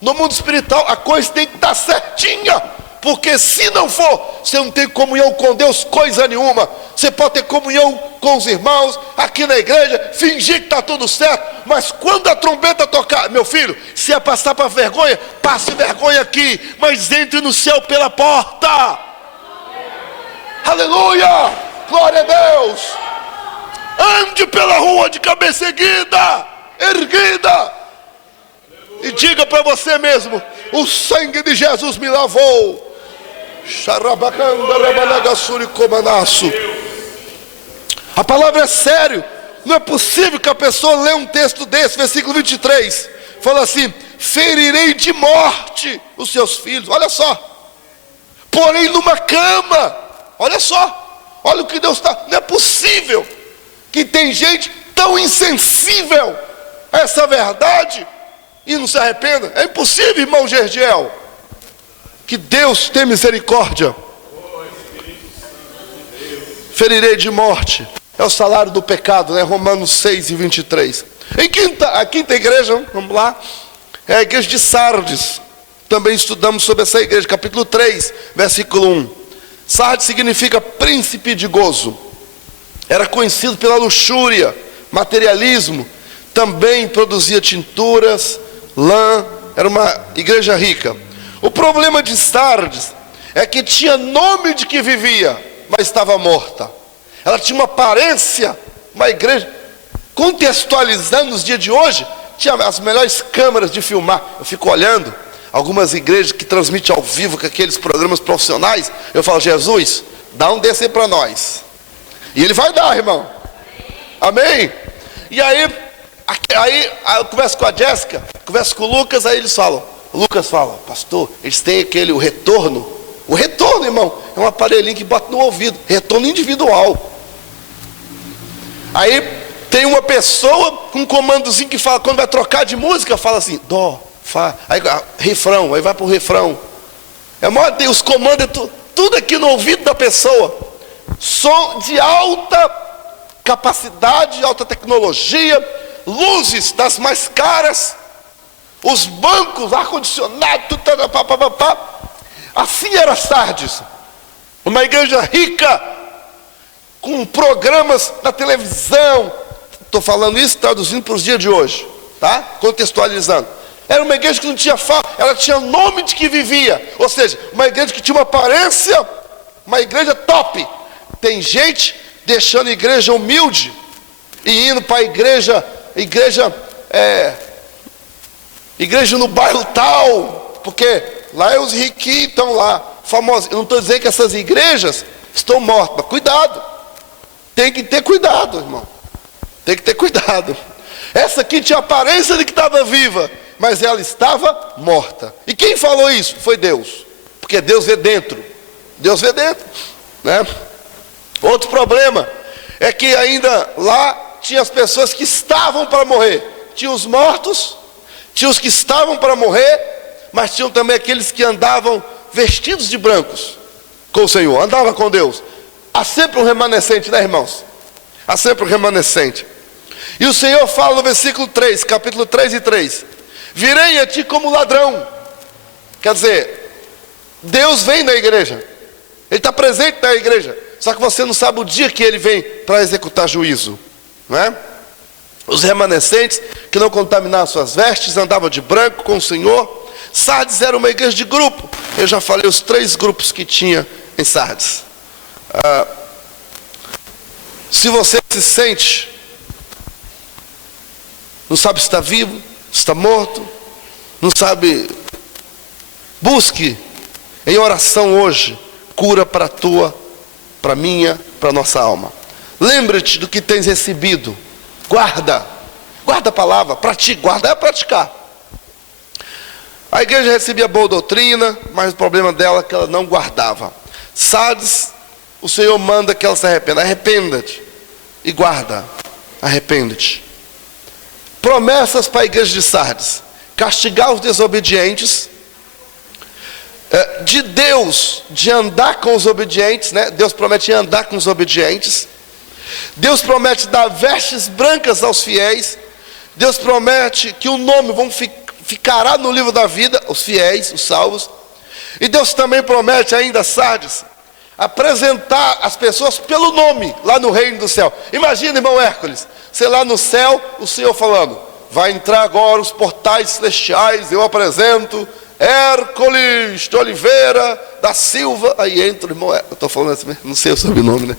No mundo espiritual a coisa tem que estar certinha, porque se não for, você não tem comunhão com Deus coisa nenhuma. Você pode ter comunhão com os irmãos aqui na igreja, fingir que está tudo certo, mas quando a trombeta tocar, meu filho, se é passar para vergonha, passe vergonha aqui, mas entre no céu pela porta. Aleluia, glória a Deus. Ande pela rua de cabeça erguida, e diga para você mesmo: o sangue de Jesus me lavou. A palavra é sério. Não é possível que a pessoa lê um texto desse, versículo 23, fala assim: ferirei de morte os seus filhos. Olha só, porém numa cama. Olha só, olha o que Deus está. Não é possível que tem gente tão insensível a essa verdade e não se arrependa. É impossível, irmão Gerdiel. Que Deus tenha misericórdia. Ferirei de morte, é o salário do pecado, né? Romanos 6:23. A quinta igreja, vamos lá, é a igreja de Sardes. Também estudamos sobre essa igreja, capítulo 3, versículo 1. Sardes significa príncipe de gozo. Era conhecido pela luxúria, materialismo. Também produzia tinturas, lã. Era uma igreja rica. O problema de Sardes é que tinha nome de que vivia, mas estava morta. Ela tinha uma aparência, uma igreja, contextualizando nos dias de hoje, tinha as melhores câmeras de filmar. Eu fico olhando algumas igrejas que transmitem ao vivo com aqueles programas profissionais. Eu falo: Jesus, dá um desse aí para nós. E Ele vai dar, irmão. Amém? E aí eu converso com a Jéssica, converso com o Lucas, aí eles falam, Lucas fala: pastor, eles têm o retorno. O retorno, irmão, é um aparelhinho que bota no ouvido, retorno individual. Aí tem uma pessoa com um comandozinho que fala, quando vai trocar de música, fala assim: dó, fá, aí refrão, aí vai para o refrão. Tem os comandos, tudo aqui no ouvido da pessoa. Som de alta capacidade, alta tecnologia, luzes das mais caras, os bancos, ar-condicionado, tudo. Assim era Sardes, uma igreja rica, com programas na televisão. Estou falando isso traduzindo para os dias de hoje, tá? Contextualizando. Era uma igreja que não tinha fama, ela tinha nome de que vivia. Ou seja, uma igreja que tinha uma aparência, uma igreja top. Tem gente deixando a igreja humilde e indo para a igreja no bairro tal, porque lá é os riquinhos estão lá, famosos. Eu não estou dizendo que essas igrejas estão mortas, mas cuidado, tem que ter cuidado, irmão, tem que ter cuidado. Essa aqui tinha aparência de que estava viva, mas ela estava morta. E quem falou isso? Foi Deus, porque Deus vê dentro, né? Outro problema é que ainda lá tinha as pessoas que estavam para morrer. Tinha os mortos, tinha os que estavam para morrer, mas tinham também aqueles que andavam vestidos de brancos com o Senhor, andavam com Deus. Há sempre um remanescente, né, irmãos? Há sempre um remanescente. E o Senhor fala no versículo 3, capítulo 3:3: virei a ti como ladrão. Quer dizer, Deus vem na igreja, Ele está presente na igreja, só que você não sabe o dia que Ele vem para executar juízo, não é? Os remanescentes que não contaminavam suas vestes, andavam de branco com o Senhor. Sardes era uma igreja de grupo. Eu já falei os 3 grupos que tinha em Sardes. Se você se sente, não sabe se está vivo, se está morto, não sabe, busque em oração hoje cura para a tua, para a minha, para a nossa alma. Lembre-te do que tens recebido. Guarda a palavra, pratica, guardar é praticar. A igreja recebia boa doutrina, mas o problema dela é que ela não guardava. Sardes, o Senhor manda que ela se arrependa. Arrependa-te e guarda. Arrepende-te. Promessas para a igreja de Sardes: castigar os desobedientes, de Deus, de andar com os obedientes, né? Deus promete andar com os obedientes. Deus promete dar vestes brancas aos fiéis. Deus promete que o nome ficará no livro da vida, os fiéis, os salvos. E Deus também promete ainda, Sardes, apresentar as pessoas pelo nome lá no reino do céu. Imagina, irmão Hércules, você lá no céu, o Senhor falando: vai entrar agora os portais celestiais, eu apresento Hércules de Oliveira da Silva. Aí entra o irmão, eu estou falando assim, não sei o sobrenome, né?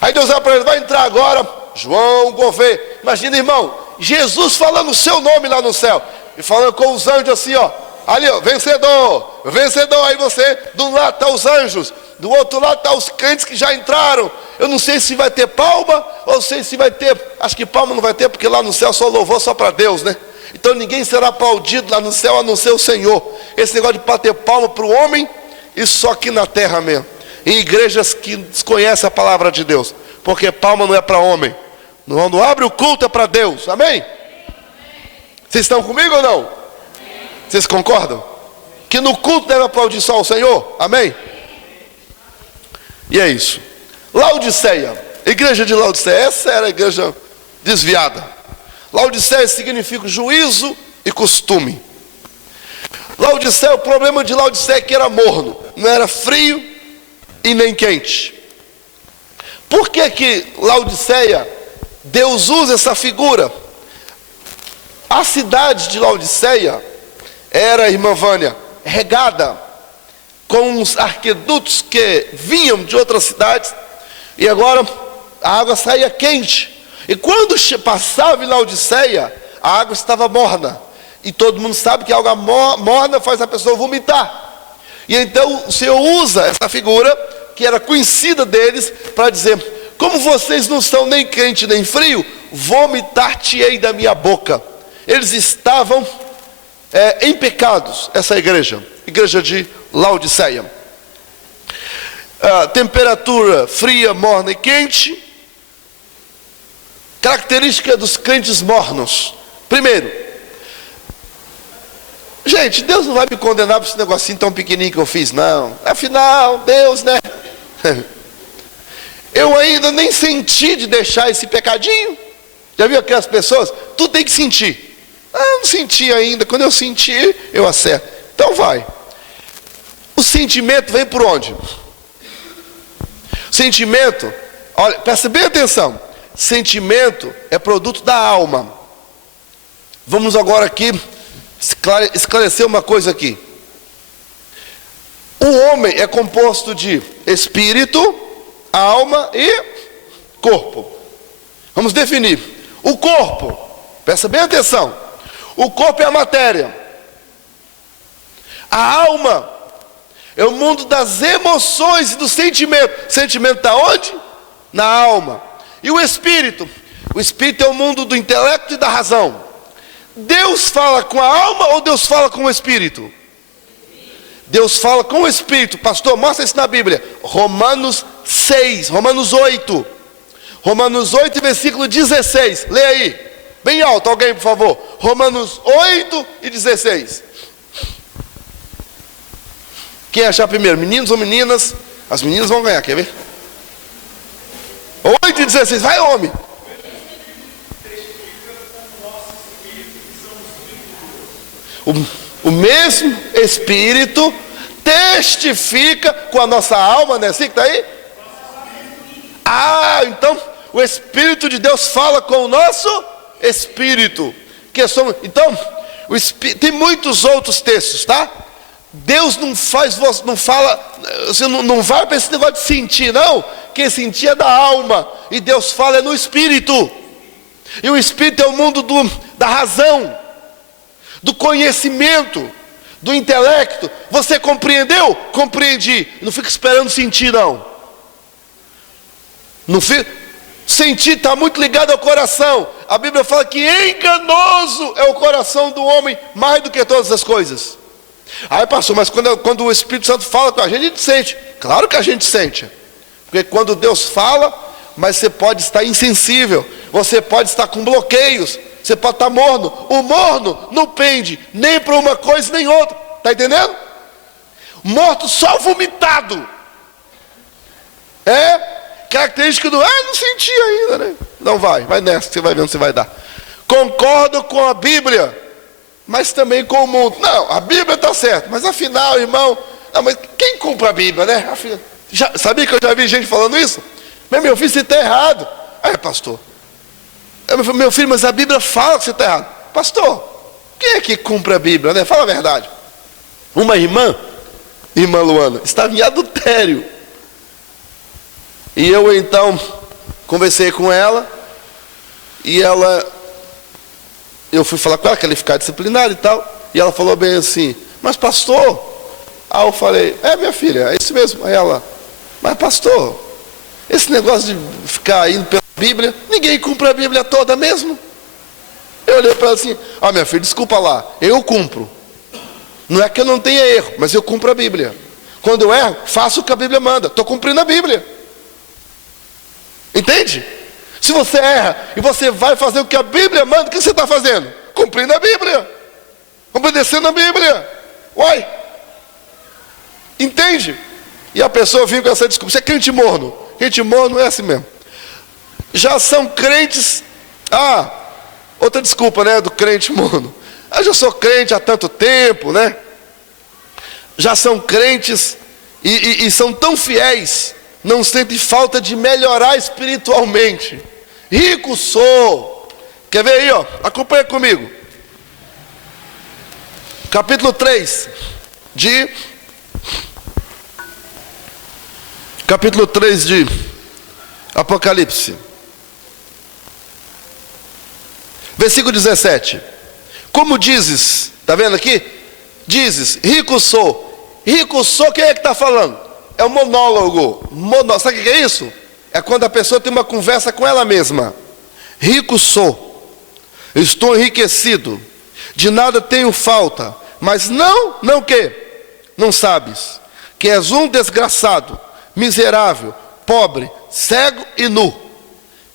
Aí Deus apresenta: vai entrar agora João Gouveia. Imagina, irmão, Jesus falando o seu nome lá no céu, e falando com os anjos assim, ó, ali, ó, vencedor, vencedor. Aí você, do lado está os anjos, do outro lado está os crentes que já entraram. Eu não sei se vai ter palma, ou sei se vai ter, acho que palma não vai ter, porque lá no céu só louvor só para Deus, né? Então ninguém será aplaudido lá no céu a não ser o Senhor. Esse negócio de bater palma para o homem, isso só aqui na terra mesmo, em igrejas que desconhecem a palavra de Deus, porque palma não é para homem. Quando abre o culto é para Deus, amém? Vocês estão comigo ou não? Vocês concordam? Que no culto deve aplaudir só o Senhor, amém? E é isso. Laodiceia, igreja de Laodiceia, essa era a igreja desviada. Laodiceia significa juízo e costume. Laodiceia, o problema de Laodiceia é que era morno, não era frio e nem quente. Por que Laodiceia, Deus usa essa figura? A cidade de Laodiceia era, irmã Vânia, regada com uns arquedutos que vinham de outras cidades, e agora a água saía quente. E quando passava em Laodiceia, a água estava morna. E todo mundo sabe que a água morna faz a pessoa vomitar. E então o Senhor usa essa figura, que era conhecida deles, para dizer: como vocês não são nem quente nem frio, vomitar-te-ei da minha boca. Eles estavam em pecados, essa igreja de Laodiceia. Temperatura fria, morna e quente. Característica dos crentes mornos: primeiro, gente, Deus não vai me condenar por esse negocinho tão pequenininho que eu fiz, não. Afinal, Deus, né? Eu ainda nem senti de deixar esse pecadinho. Já viu aquelas pessoas? Tu tem que sentir. Eu não senti ainda. Quando eu sentir, eu acerto. Então vai. O sentimento vem por onde? O sentimento, olha, presta bem atenção. Sentimento é produto da alma. Vamos agora aqui esclarecer uma coisa aqui. O homem é composto de espírito, alma e corpo. Vamos definir. O corpo, presta bem atenção. O corpo é a matéria. A alma é o mundo das emoções e do sentimento. O sentimento está onde? Na alma. E o espírito? O espírito é o mundo do intelecto e da razão. Deus fala com a alma ou Deus fala com o espírito? Deus fala com o espírito. Pastor, mostra isso na Bíblia. Romanos 6, Romanos 8. Romanos 8, versículo 16. Lê aí, bem alto, alguém, por favor. Romanos 8 e 16. Quem achar primeiro, meninos ou meninas? As meninas vão ganhar, quer ver? 8 e 16, vai, homem. O mesmo Espírito testifica com a nossa alma, não é assim que está aí? Então o Espírito de Deus fala com o nosso Espírito. Então, tem muitos outros textos, tá? Deus não fala, você não vai para esse negócio de sentir, não. Quem sentir é da alma, e Deus fala é no Espírito. E o Espírito é o mundo da razão, do conhecimento, do intelecto. Você compreendeu? Compreendi. Não fica esperando sentir, não. Não fica. Sentir está muito ligado ao coração. A Bíblia fala que enganoso é o coração do homem mais do que todas as coisas. Aí pastor, mas quando o Espírito Santo fala com a gente sente. Claro que a gente sente. Porque quando Deus fala, mas você pode estar insensível, você pode estar com bloqueios, você pode estar morno. O morno não pende nem para uma coisa nem outra. Está entendendo? Morto só vomitado. É característica do, não senti ainda, né? Não vai nessa, você vai ver onde você vai dar. Concordo com a Bíblia, mas também com o mundo. Não, a Bíblia está certa, mas afinal, irmão, não, mas quem cumpre a Bíblia, né? Sabia que eu já vi gente falando isso? Mas meu filho, você está errado. Pastor, meu filho, mas a Bíblia fala que você está errado. Pastor, quem é que cumpre a Bíblia, né? Fala a verdade. Uma irmã Luana, estava em adultério. E eu então conversei com ela, e eu fui falar com ela que ela ia ficar disciplinada e tal, e ela falou bem assim, mas pastor, aí eu falei, minha filha, é isso mesmo. Aí ela, mas pastor, esse negócio de ficar indo pela Bíblia, ninguém cumpre a Bíblia toda mesmo. Eu olhei para ela assim, minha filha, desculpa lá, eu cumpro. Não é que eu não tenha erro, mas eu cumpro a Bíblia. Quando eu erro, faço o que a Bíblia manda, estou cumprindo a Bíblia. Entende? Se você erra e você vai fazer o que a Bíblia manda, o que você está fazendo? Cumprindo a Bíblia, obedecendo a Bíblia. Uai, entende? E a pessoa vem com essa desculpa, você é crente morno. Crente morno é assim mesmo. Já são crentes, outra desculpa, né, do crente morno. Eu já sou crente há tanto tempo, né? Já são crentes e são tão fiéis, não sentem falta de melhorar espiritualmente. Rico sou. Quer ver aí, acompanha comigo. Capítulo 3 de Apocalipse. Versículo 17. Como dizes, está vendo aqui? Dizes, rico sou. Rico sou, quem é que está falando? É o monólogo. Sabe o que é isso? É quando a pessoa tem uma conversa com ela mesma. Rico sou, estou enriquecido, de nada tenho falta, mas não que? Não sabes, que és um desgraçado, miserável, pobre, cego e nu.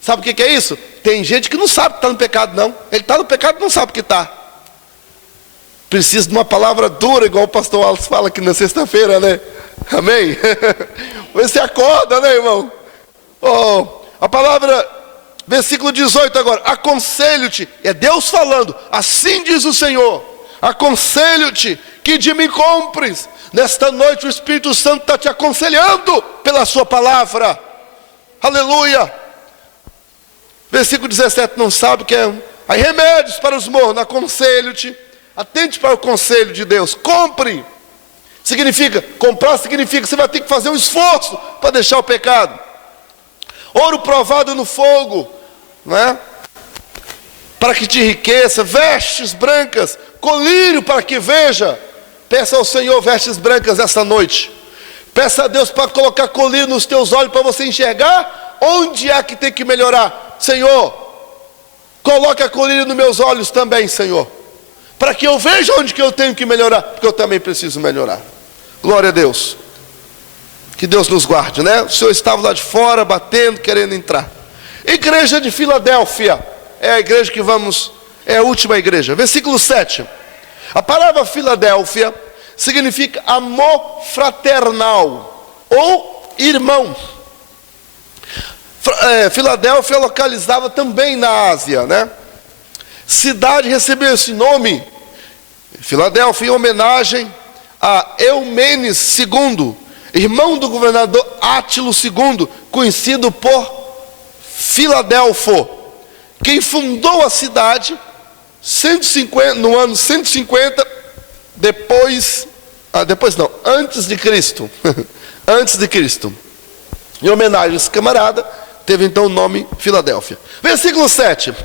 Sabe o que é isso? Tem gente que não sabe que está no pecado não. Ele está no pecado e não sabe que está. Precisa de uma palavra dura, igual o pastor Wallace fala aqui na sexta-feira, né? Amém? Você acorda, né, irmão? A palavra, versículo 18 agora. Aconselho-te, é Deus falando, assim diz o Senhor. Aconselho-te que de mim compres. Nesta noite o Espírito Santo está te aconselhando pela sua palavra. Aleluia. Versículo 17, não sabe o que é? Aí remédios para os mornos, aconselho-te. Atente para o conselho de Deus, compre. Significa, comprar significa, você vai ter que fazer um esforço para deixar o pecado. Ouro provado no fogo, não é? Para que te enriqueça, vestes brancas, colírio para que veja. Peça ao Senhor vestes brancas essa noite. Peça a Deus para colocar colírio nos teus olhos para você enxergar onde é que tem que melhorar. Senhor, coloca colírio nos meus olhos também, Senhor, para que eu veja onde que eu tenho que melhorar, porque eu também preciso melhorar. Glória a Deus. Que Deus nos guarde, né? O Senhor estava lá de fora, batendo, querendo entrar. Igreja de Filadélfia, é a igreja que vamos, é a última igreja. Versículo 7. A palavra Filadélfia significa amor fraternal, ou irmão. Filadélfia é localizada também na Ásia, né? Cidade recebeu esse nome, Filadélfia, em homenagem a Eumenes II, irmão do governador Átilo II, conhecido por Filadelfo, quem fundou a cidade no ano 150 antes de Cristo. Antes de Cristo. Em homenagem a esse camarada, teve então o nome Filadélfia. Versículo 7.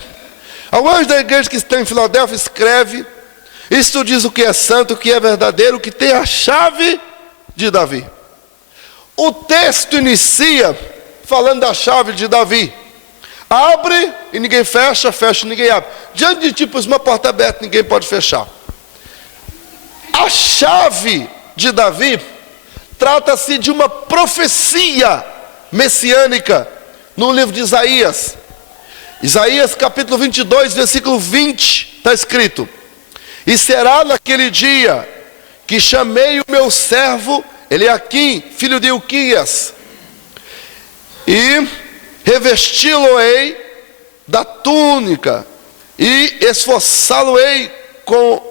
Ao anjo da igreja que está em Filadélfia escreve: isto diz o que é santo, o que é verdadeiro, o que tem a chave de Davi. O texto inicia falando da chave de Davi. Abre e ninguém fecha, fecha e ninguém abre. Diante de ti pus uma porta aberta, ninguém pode fechar. A chave de Davi trata-se de uma profecia messiânica no livro de Isaías. Isaías capítulo 22, versículo 20, está escrito: e será naquele dia que chamei o meu servo Eliaquim, filho de Hilquias, e revesti-lo-ei da túnica, e esforçá-lo-ei com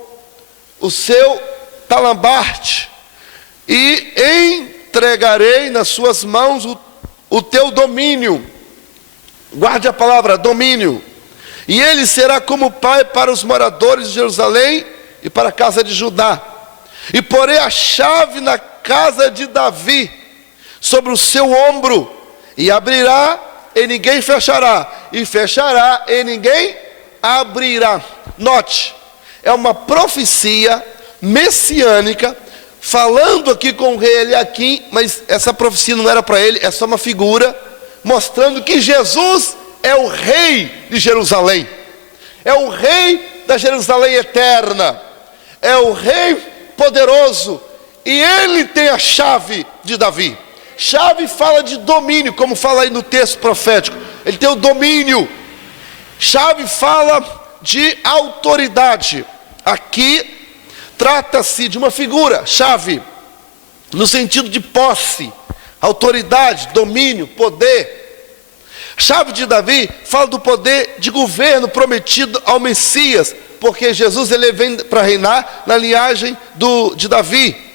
o seu talambarte, e entregarei nas suas mãos o teu domínio. Guarde a palavra domínio. E ele será como pai para os moradores de Jerusalém e para a casa de Judá. E porei a chave na casa de Davi, sobre o seu ombro, e abrirá e ninguém fechará, e fechará e ninguém abrirá. Note, é uma profecia messiânica, falando aqui com o rei Eliaquim, mas essa profecia não era para ele, é só uma figura, mostrando que Jesus é o rei de Jerusalém, é o rei da Jerusalém eterna, é o rei poderoso, e ele tem a chave de Davi. Chave fala de domínio, como fala aí no texto profético, ele tem o domínio. Chave fala de autoridade. Aqui trata-se de uma figura, chave, no sentido de posse, autoridade, domínio, poder. Chave de Davi fala do poder de governo prometido ao Messias, porque Jesus ele vem para reinar na linhagem de Davi.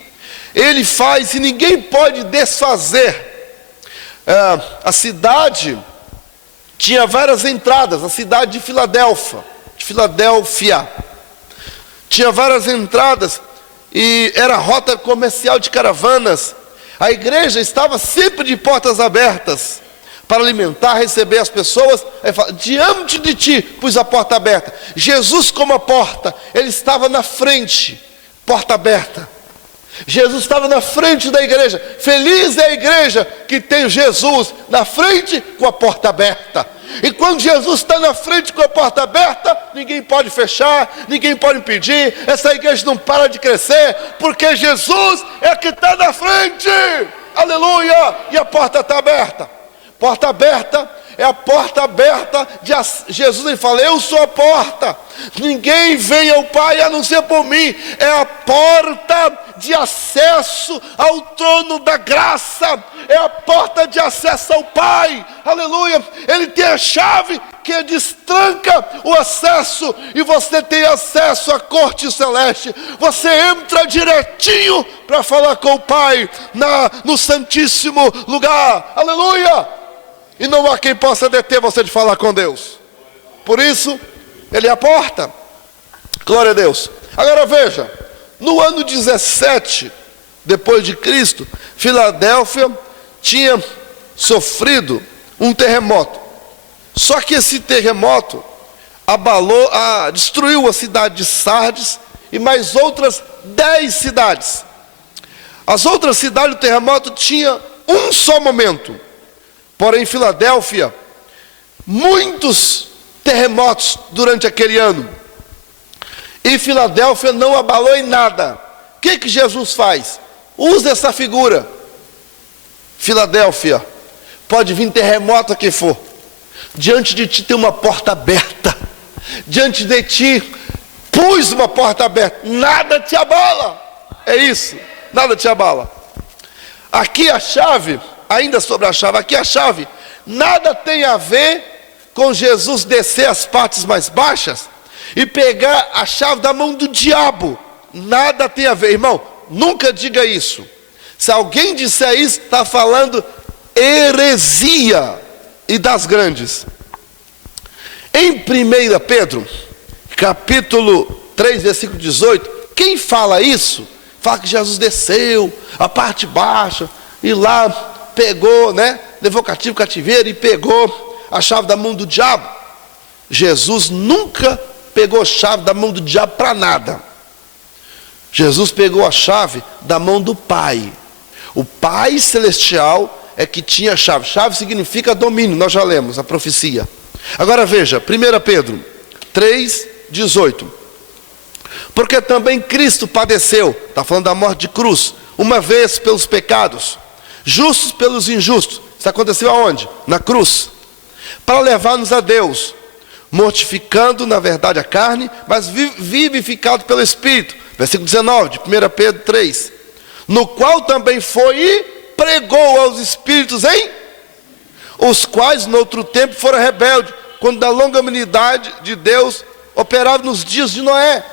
Ele faz e ninguém pode desfazer. A cidade tinha várias entradas, a cidade de Filadélfia, tinha várias entradas e era rota comercial de caravanas. A igreja estava sempre de portas abertas para alimentar, receber as pessoas. Diante de ti pus a porta aberta. Jesus como a porta, ele estava na frente, porta aberta. Jesus estava na frente da igreja. Feliz é a igreja que tem Jesus na frente com a porta aberta. E quando Jesus está na frente com a porta aberta, ninguém pode fechar, ninguém pode impedir. Essa igreja não para de crescer, porque Jesus é que está na frente. Aleluia! E a porta está aberta. Porta aberta é a porta aberta de Jesus. Ele fala: eu sou a porta, ninguém vem ao Pai a não ser por mim. É a porta de acesso ao trono da graça, é a porta de acesso ao Pai. Aleluia! Ele tem a chave que destranca o acesso, e você tem acesso à corte celeste. Você entra direitinho para falar com o Pai no santíssimo lugar. Aleluia! E não há quem possa deter você de falar com Deus. Por isso, ele é a porta. Glória a Deus. Agora veja, no ano 17 depois de Cristo, Filadélfia tinha sofrido um terremoto. Só que esse terremoto destruiu a cidade de Sardes e mais outras 10 cidades. As outras cidades do terremoto tinham um só momento. Porém, em Filadélfia, muitos terremotos durante aquele ano. E Filadélfia não abalou em nada. O que Jesus faz? Usa essa figura. Filadélfia, pode vir terremoto que for. Diante de ti tem uma porta aberta. Diante de ti pus uma porta aberta. Nada te abala. É isso. Nada te abala. Aqui a chave... Ainda sobre a chave, aqui a chave, nada tem a ver com Jesus descer as partes mais baixas e pegar a chave da mão do diabo. Nada tem a ver, irmão, nunca diga isso. Se alguém disser isso, está falando heresia, e das grandes. Em 1 Pedro, capítulo 3, versículo 18, quem fala isso, fala que Jesus desceu a parte baixa e lá pegou, levou cativeiro e pegou a chave da mão do diabo. Jesus nunca pegou a chave da mão do diabo para nada. Jesus pegou a chave da mão do Pai. O Pai celestial é que tinha a chave. Chave significa domínio, nós já lemos a profecia. Agora veja, 1 Pedro 3,18. Porque também Cristo padeceu, está falando da morte de cruz, uma vez pelos pecados, justos pelos injustos. Isso aconteceu aonde? Na cruz. Para levar-nos a Deus, mortificando na verdade a carne, mas vivificado pelo Espírito. Versículo 19 de 1 Pedro 3. No qual também foi e pregou aos espíritos, os quais no outro tempo foram rebeldes, quando da longanimidade de Deus operava nos dias de Noé.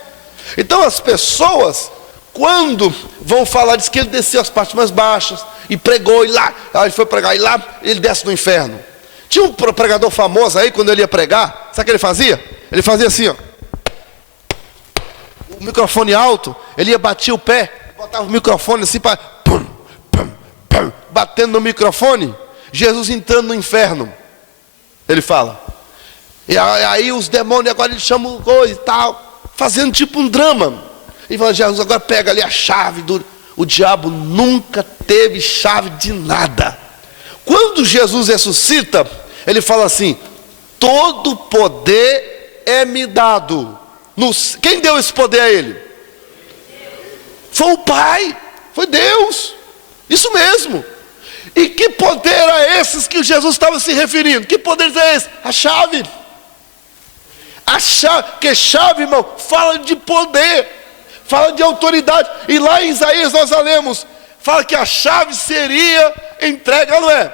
Então as pessoas, quando vão falar, diz que ele desceu as partes mais baixas e pregou, e lá, ele foi pregar, e lá ele desce no inferno. Tinha um pregador famoso aí, quando ele ia pregar, sabe o que ele fazia? Ele fazia assim, ó, o microfone alto, ele ia bater o pé, botava o microfone assim para batendo no microfone. Jesus entrando no inferno, ele fala, e aí os demônios agora eles chamam coisa e tal, fazendo tipo um drama. Ele fala, Jesus agora pega ali a chave o diabo nunca teve chave de nada. Quando Jesus ressuscita, ele fala assim, todo poder é me dado. Quem deu esse poder a ele? Foi o Pai, foi Deus, isso mesmo. E que poder era esses que Jesus estava se referindo? Que poderes é esse? A chave. A chave, que chave, irmão, fala de poder, fala de autoridade. E lá em Isaías nós lemos, fala que a chave seria entregue, não é?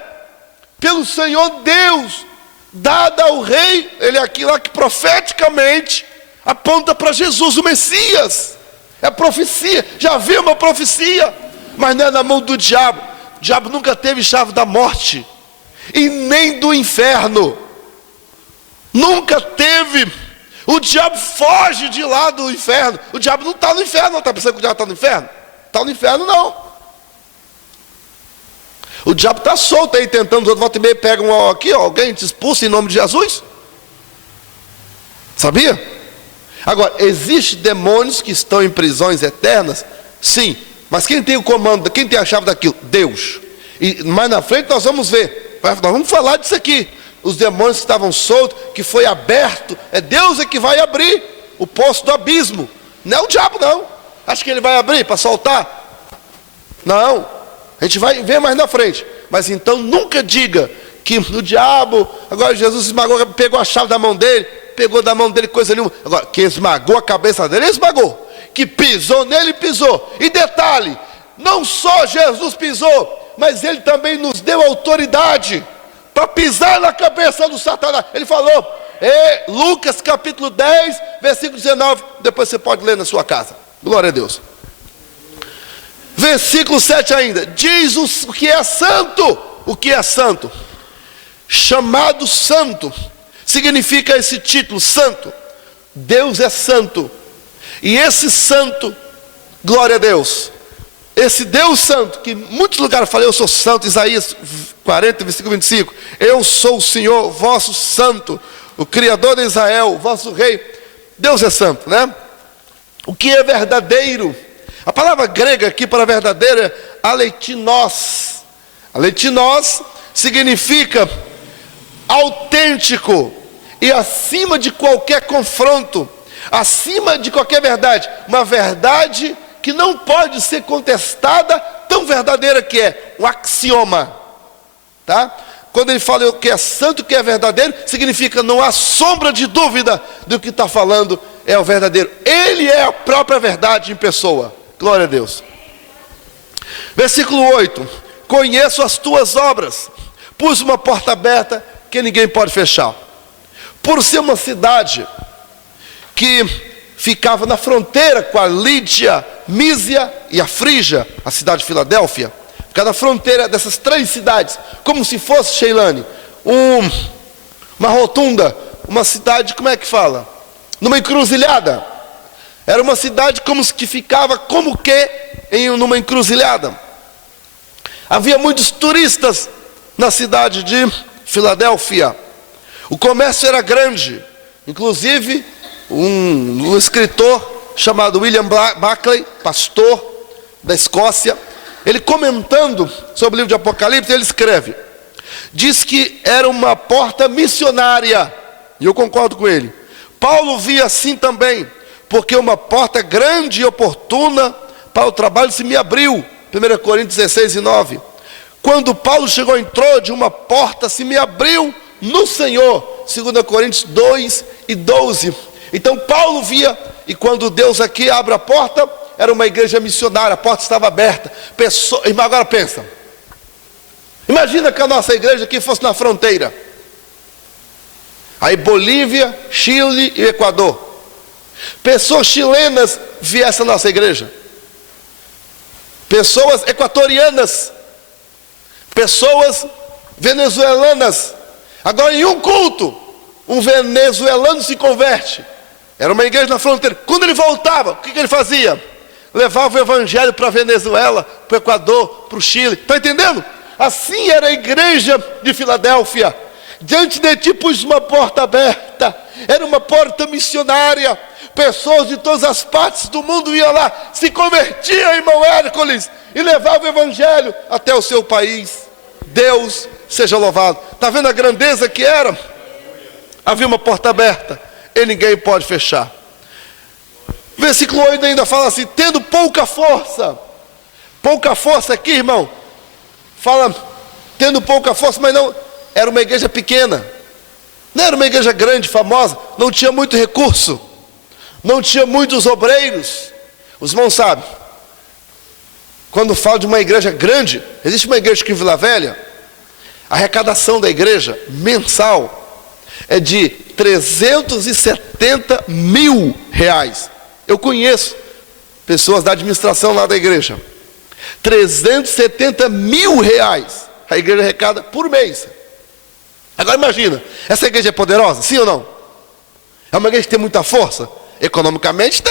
Pelo Senhor Deus, dada ao rei. Ele é aquilo lá que profeticamente aponta para Jesus, o Messias. É profecia, já viu uma profecia, mas não é na mão do diabo. O diabo nunca teve chave da morte, e nem do inferno, nunca teve. O diabo foge de lá do inferno. O diabo não está no inferno, não está pensando que o diabo está no inferno? Está no inferno não. O diabo está solto aí, tentando, os outros volta e meia pegam aqui, ó, alguém te expulsa em nome de Jesus. Sabia? Agora, existem demônios que estão em prisões eternas? Sim, mas quem tem o comando, quem tem a chave daquilo? Deus. E mais na frente nós vamos ver, nós vamos falar disso aqui. Os demônios que estavam soltos, que foi aberto, é Deus que vai abrir o poço do abismo, não é o diabo não. Acha que ele vai abrir para soltar? Não, a gente vai ver mais na frente. Mas então nunca diga que o diabo, agora Jesus esmagou, pegou a chave da mão dele, pegou da mão dele coisa nenhuma. Agora, que esmagou a cabeça dele, ele esmagou. Que pisou nele, pisou. E detalhe, não só Jesus pisou, mas ele também nos deu autoridade para pisar na cabeça do Satanás. Ele falou, Lucas capítulo 10, versículo 19, depois você pode ler na sua casa. Glória a Deus. Versículo 7 ainda, diz o que é santo. O que é santo? Chamado santo. Significa esse título, santo. Deus é santo. E esse santo, glória a Deus, esse Deus santo, que em muitos lugares eu falei, eu sou santo, Isaías 40, versículo 25, eu sou o Senhor, vosso santo, o Criador de Israel, vosso rei. Deus é santo, né? O que é verdadeiro? A palavra grega aqui para verdadeiro é aleitinós. Aleitinós significa autêntico e acima de qualquer confronto, acima de qualquer verdade, uma verdade que não pode ser contestada, tão verdadeira que é, um axioma, tá? Quando ele fala o que é santo, o que é verdadeiro, significa não há sombra de dúvida do que está falando é o verdadeiro. Ele é a própria verdade em pessoa. Glória a Deus. Versículo 8, conheço as tuas obras, pus uma porta aberta que ninguém pode fechar. Por ser uma cidade que ficava na fronteira com a Lídia, Mísia e a Frígia, a cidade de Filadélfia, ficava na fronteira dessas três cidades, como se fosse, Sheilane, uma rotunda, uma cidade, como é que fala? Numa encruzilhada. Era uma cidade como que ficava como que numa encruzilhada. Havia muitos turistas na cidade de Filadélfia. O comércio era grande. Inclusive, um escritor chamado William Buckley, pastor da Escócia, ele comentando sobre o livro de Apocalipse, ele escreve, diz que era uma porta missionária. E eu concordo com ele. Paulo via assim também, porque uma porta grande e oportuna para o trabalho se me abriu. 1 Coríntios 16:9. Quando Paulo chegou, entrou de uma porta, se me abriu no Senhor. 2 Coríntios 2:12. Então Paulo via, e quando Deus aqui abre a porta, era uma igreja missionária, a porta estava aberta. Irmão, agora pensa. Imagina que a nossa igreja aqui fosse na fronteira. Aí Bolívia, Chile e Equador. Pessoas chilenas viessem à nossa igreja. Pessoas equatorianas. Pessoas venezuelanas. Agora em um culto, um venezuelano se converte. Era uma igreja na fronteira. Quando ele voltava, o que ele fazia? Levava o evangelho para a Venezuela, para o Equador, para o Chile. Está entendendo? Assim era a igreja de Filadélfia. Diante de ti pus uma porta aberta. Era uma porta missionária. Pessoas de todas as partes do mundo iam lá, se convertiam, irmão Hércules, e levavam o evangelho até o seu país. Deus seja louvado. Está vendo a grandeza que era? Havia uma porta aberta e ninguém pode fechar. Versículo 8 ainda fala assim: tendo pouca força. Pouca força aqui, irmão, fala tendo pouca força, mas não, era uma igreja pequena. Não era uma igreja grande, famosa. Não tinha muito recurso. Não tinha muitos obreiros. Os irmãos sabem, quando falo de uma igreja grande, existe uma igreja aqui em Vila Velha, a arrecadação da igreja mensal é de 370 mil reais. Eu conheço pessoas da administração lá da igreja. 370 mil reais a igreja arrecada por mês. Agora imagina, essa igreja é poderosa, sim ou não? É uma igreja que tem muita força? Economicamente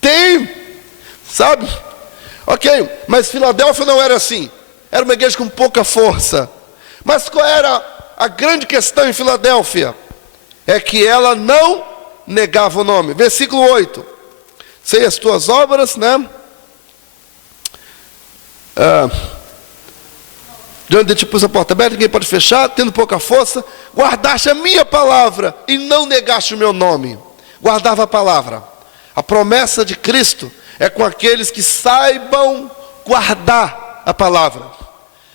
tem, sabe? Ok, mas Filadélfia não era assim. Era uma igreja com pouca força. Mas qual era a grande questão em Filadélfia? É que ela não negava o nome. Versículo 8. Sei as tuas obras, né? Diante de ti pus a porta aberta, ninguém pode fechar, tendo pouca força. Guardaste a minha palavra e não negaste o meu nome. Guardava a palavra. A promessa de Cristo é com aqueles que saibam guardar a palavra.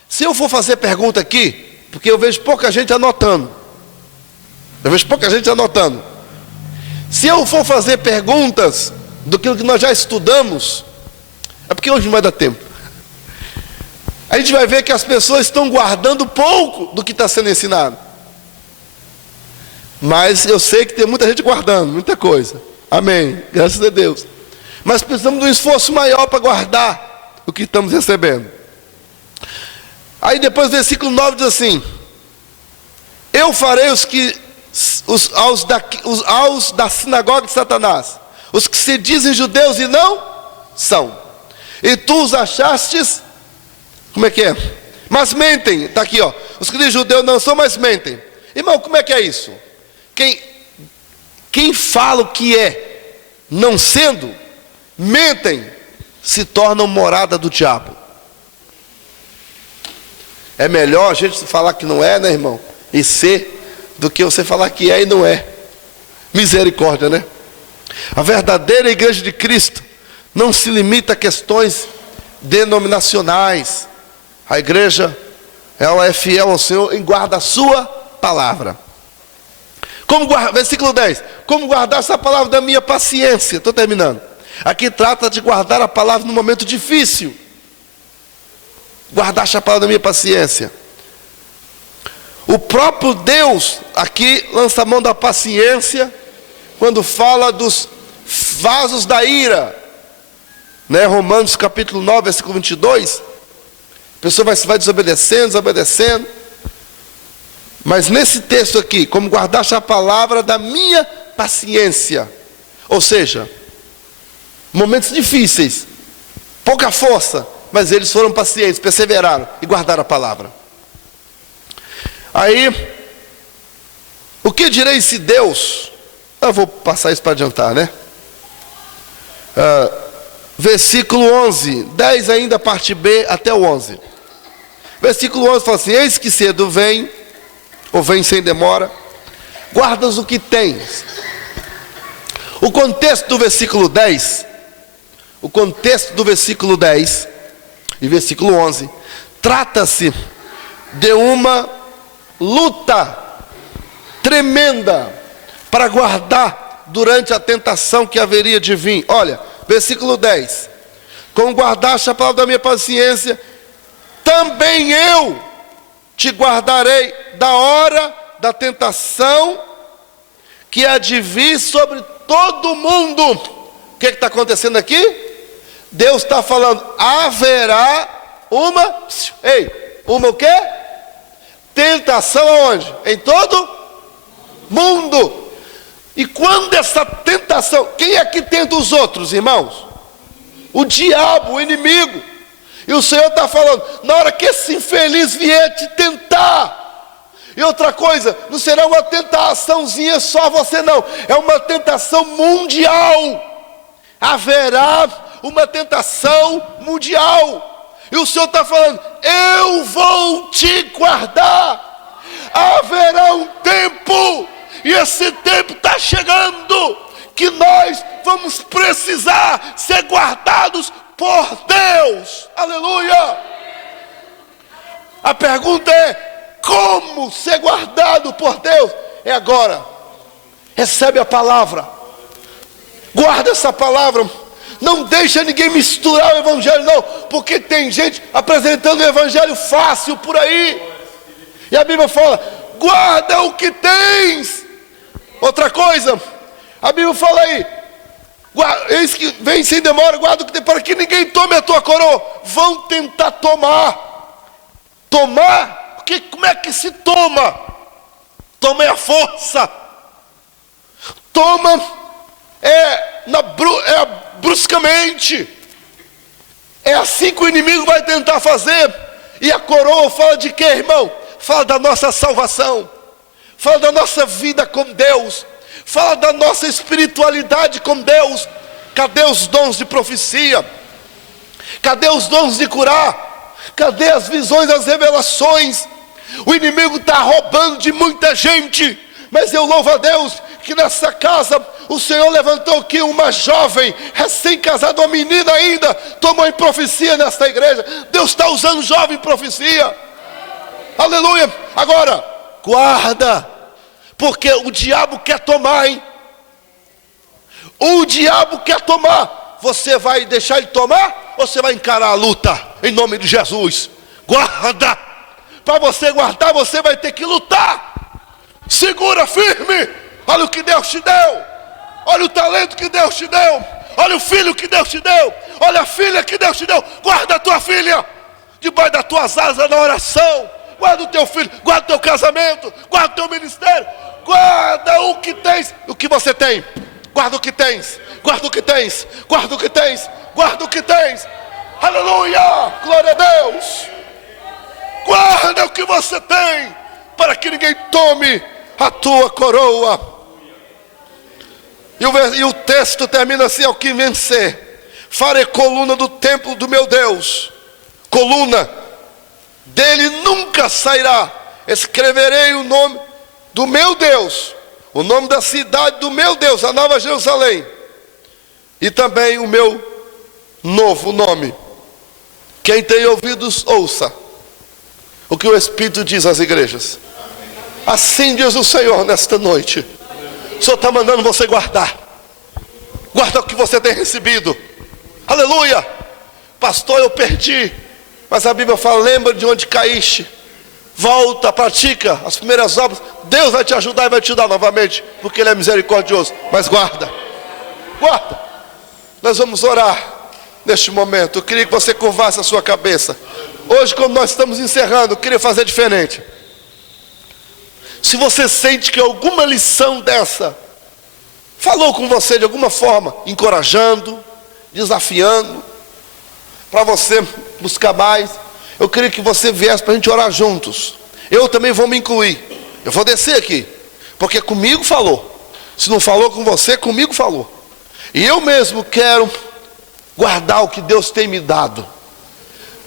Se eu for fazer pergunta aqui, porque eu vejo pouca gente anotando. Se eu for fazer perguntas do que nós já estudamos, é porque hoje não vai dar tempo. A gente vai ver que as pessoas estão guardando pouco do que está sendo ensinado. Mas eu sei que tem muita gente guardando, muita coisa. Amém, graças a Deus. Mas precisamos de um esforço maior para guardar o que estamos recebendo. Aí depois o versículo 9 diz assim: eu farei aos da sinagoga de Satanás, os que se dizem judeus e não são, e tu os achastes, como é que é? Mas mentem, está aqui ó, os que dizem judeus não são, mas mentem. Irmão, como é que é isso? Quem fala o que é, não sendo, mentem, se tornam morada do diabo. É melhor a gente falar que não é, né, irmão? E ser, do que você falar que é e não é. Misericórdia, né? A verdadeira igreja de Cristo não se limita a questões denominacionais. A igreja, ela é fiel ao Senhor e guarda a sua palavra. Versículo 10. Como guardar essa palavra da minha paciência? Estou terminando. Aqui trata de guardar a palavra no momento difícil. Guardar a palavra da minha paciência. O próprio Deus aqui lança a mão da paciência quando fala dos vasos da ira, né? Romanos capítulo 9, versículo 22. A pessoa vai desobedecendo. Mas nesse texto aqui, como guardaste a palavra da minha paciência. Ou seja, momentos difíceis, pouca força, mas eles foram pacientes, perseveraram e guardaram a palavra. Aí, o que direi se Deus... Eu vou passar isso para adiantar, né? Versículo 11, 10 ainda, parte B, até o 11. Versículo 11 fala assim: eis que cedo vem, ou vem sem demora, Guardas o que tens. O contexto do versículo 10, e versículo 11, trata-se de uma luta tremenda para guardar durante a tentação que haveria de vir. Olha, versículo 10: como guardaste a palavra da minha paciência, também eu te guardarei da hora da tentação que há de vir sobre todo mundo. O que está acontecendo aqui? Deus está falando, haverá uma o quê? Tentação aonde? Em todo mundo. E quando essa tentação, quem é que tenta os outros, irmãos? O diabo, o inimigo. E o Senhor está falando, na hora que esse infeliz vier te tentar. E outra coisa, não será uma tentaçãozinha só você não, é uma tentação mundial. Haverá uma tentação mundial. E o Senhor está falando, eu vou te guardar. Haverá um tempo, e esse tempo está chegando, que nós vamos precisar ser guardados por Deus. Aleluia. A pergunta é, como ser guardado por Deus? É agora. Recebe a palavra, guarda essa palavra. Não deixa ninguém misturar o evangelho não, porque tem gente apresentando o evangelho fácil por aí. E a Bíblia fala, guarda o que tens. Outra coisa, a Bíblia fala aí, eis que vem sem demora, guarda o que tem, para que ninguém tome a tua coroa. Vão tentar tomar. Porque como é que se toma? Toma é a força. Toma bruscamente. É assim que o inimigo vai tentar fazer. E a coroa fala de quê, irmão? Fala da nossa salvação, fala da nossa vida com Deus, fala da nossa espiritualidade com Deus. Cadê os dons de profecia? Cadê os dons de curar? Cadê as visões, as revelações? O inimigo está roubando de muita gente, mas eu louvo a Deus que nessa casa o Senhor levantou aqui uma jovem recém-casada, uma menina ainda, tomou em profecia nesta igreja. Deus está usando jovem em profecia. Aleluia. Agora, guarda, porque o diabo quer tomar, hein? O diabo quer tomar. Você vai deixar ele tomar ou você vai encarar a luta em nome de Jesus? Guarda. Para você guardar, você vai ter que lutar. Segura firme. Olha o que Deus te deu. Olha o talento que Deus te deu. Olha o filho que Deus te deu. Olha a filha que Deus te deu. Guarda a tua filha debaixo das tuas asas na oração. Guarda o teu filho, guarda o teu casamento, guarda o teu ministério. Guarda o que tens, o que você tem. Guarda o que tens, guarda o que tens, guarda o que tens, guarda o que tens. Aleluia, glória a Deus. Guarda o que você tem, para que ninguém tome a tua coroa. E o texto termina assim, ao que vencer, farei coluna do templo do meu Deus. Coluna, dele nunca sairá. Escreverei o nome do meu Deus, o nome da cidade do meu Deus, a Nova Jerusalém, e também o meu novo nome. Quem tem ouvidos, ouça o que o Espírito diz às igrejas. Assim diz o Senhor nesta noite. O Senhor está mandando você guardar. Guarda o que você tem recebido. Aleluia. Pastor, eu perdi. Mas a Bíblia fala, lembra de onde caíste. Volta, pratica as primeiras obras. Deus vai te ajudar e vai te dar novamente, porque Ele é misericordioso. Mas guarda. Guarda. Nós vamos orar neste momento. Eu queria que você curvasse a sua cabeça. Hoje, como nós estamos encerrando, eu queria fazer diferente. Se você sente que alguma lição dessa falou com você de alguma forma, encorajando, desafiando, para você buscar mais, eu queria que você viesse para a gente orar juntos. Eu também vou me incluir. Eu vou descer aqui, porque comigo falou. Se não falou com você, comigo falou. E eu mesmo quero guardar o que Deus tem me dado.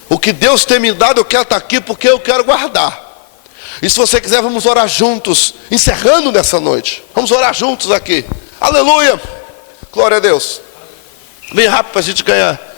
O que Deus tem me dado, eu quero estar aqui porque eu quero guardar. E se você quiser, vamos orar juntos, encerrando nessa noite. Vamos orar juntos aqui. Aleluia. Glória a Deus. Bem rápido para a gente ganhar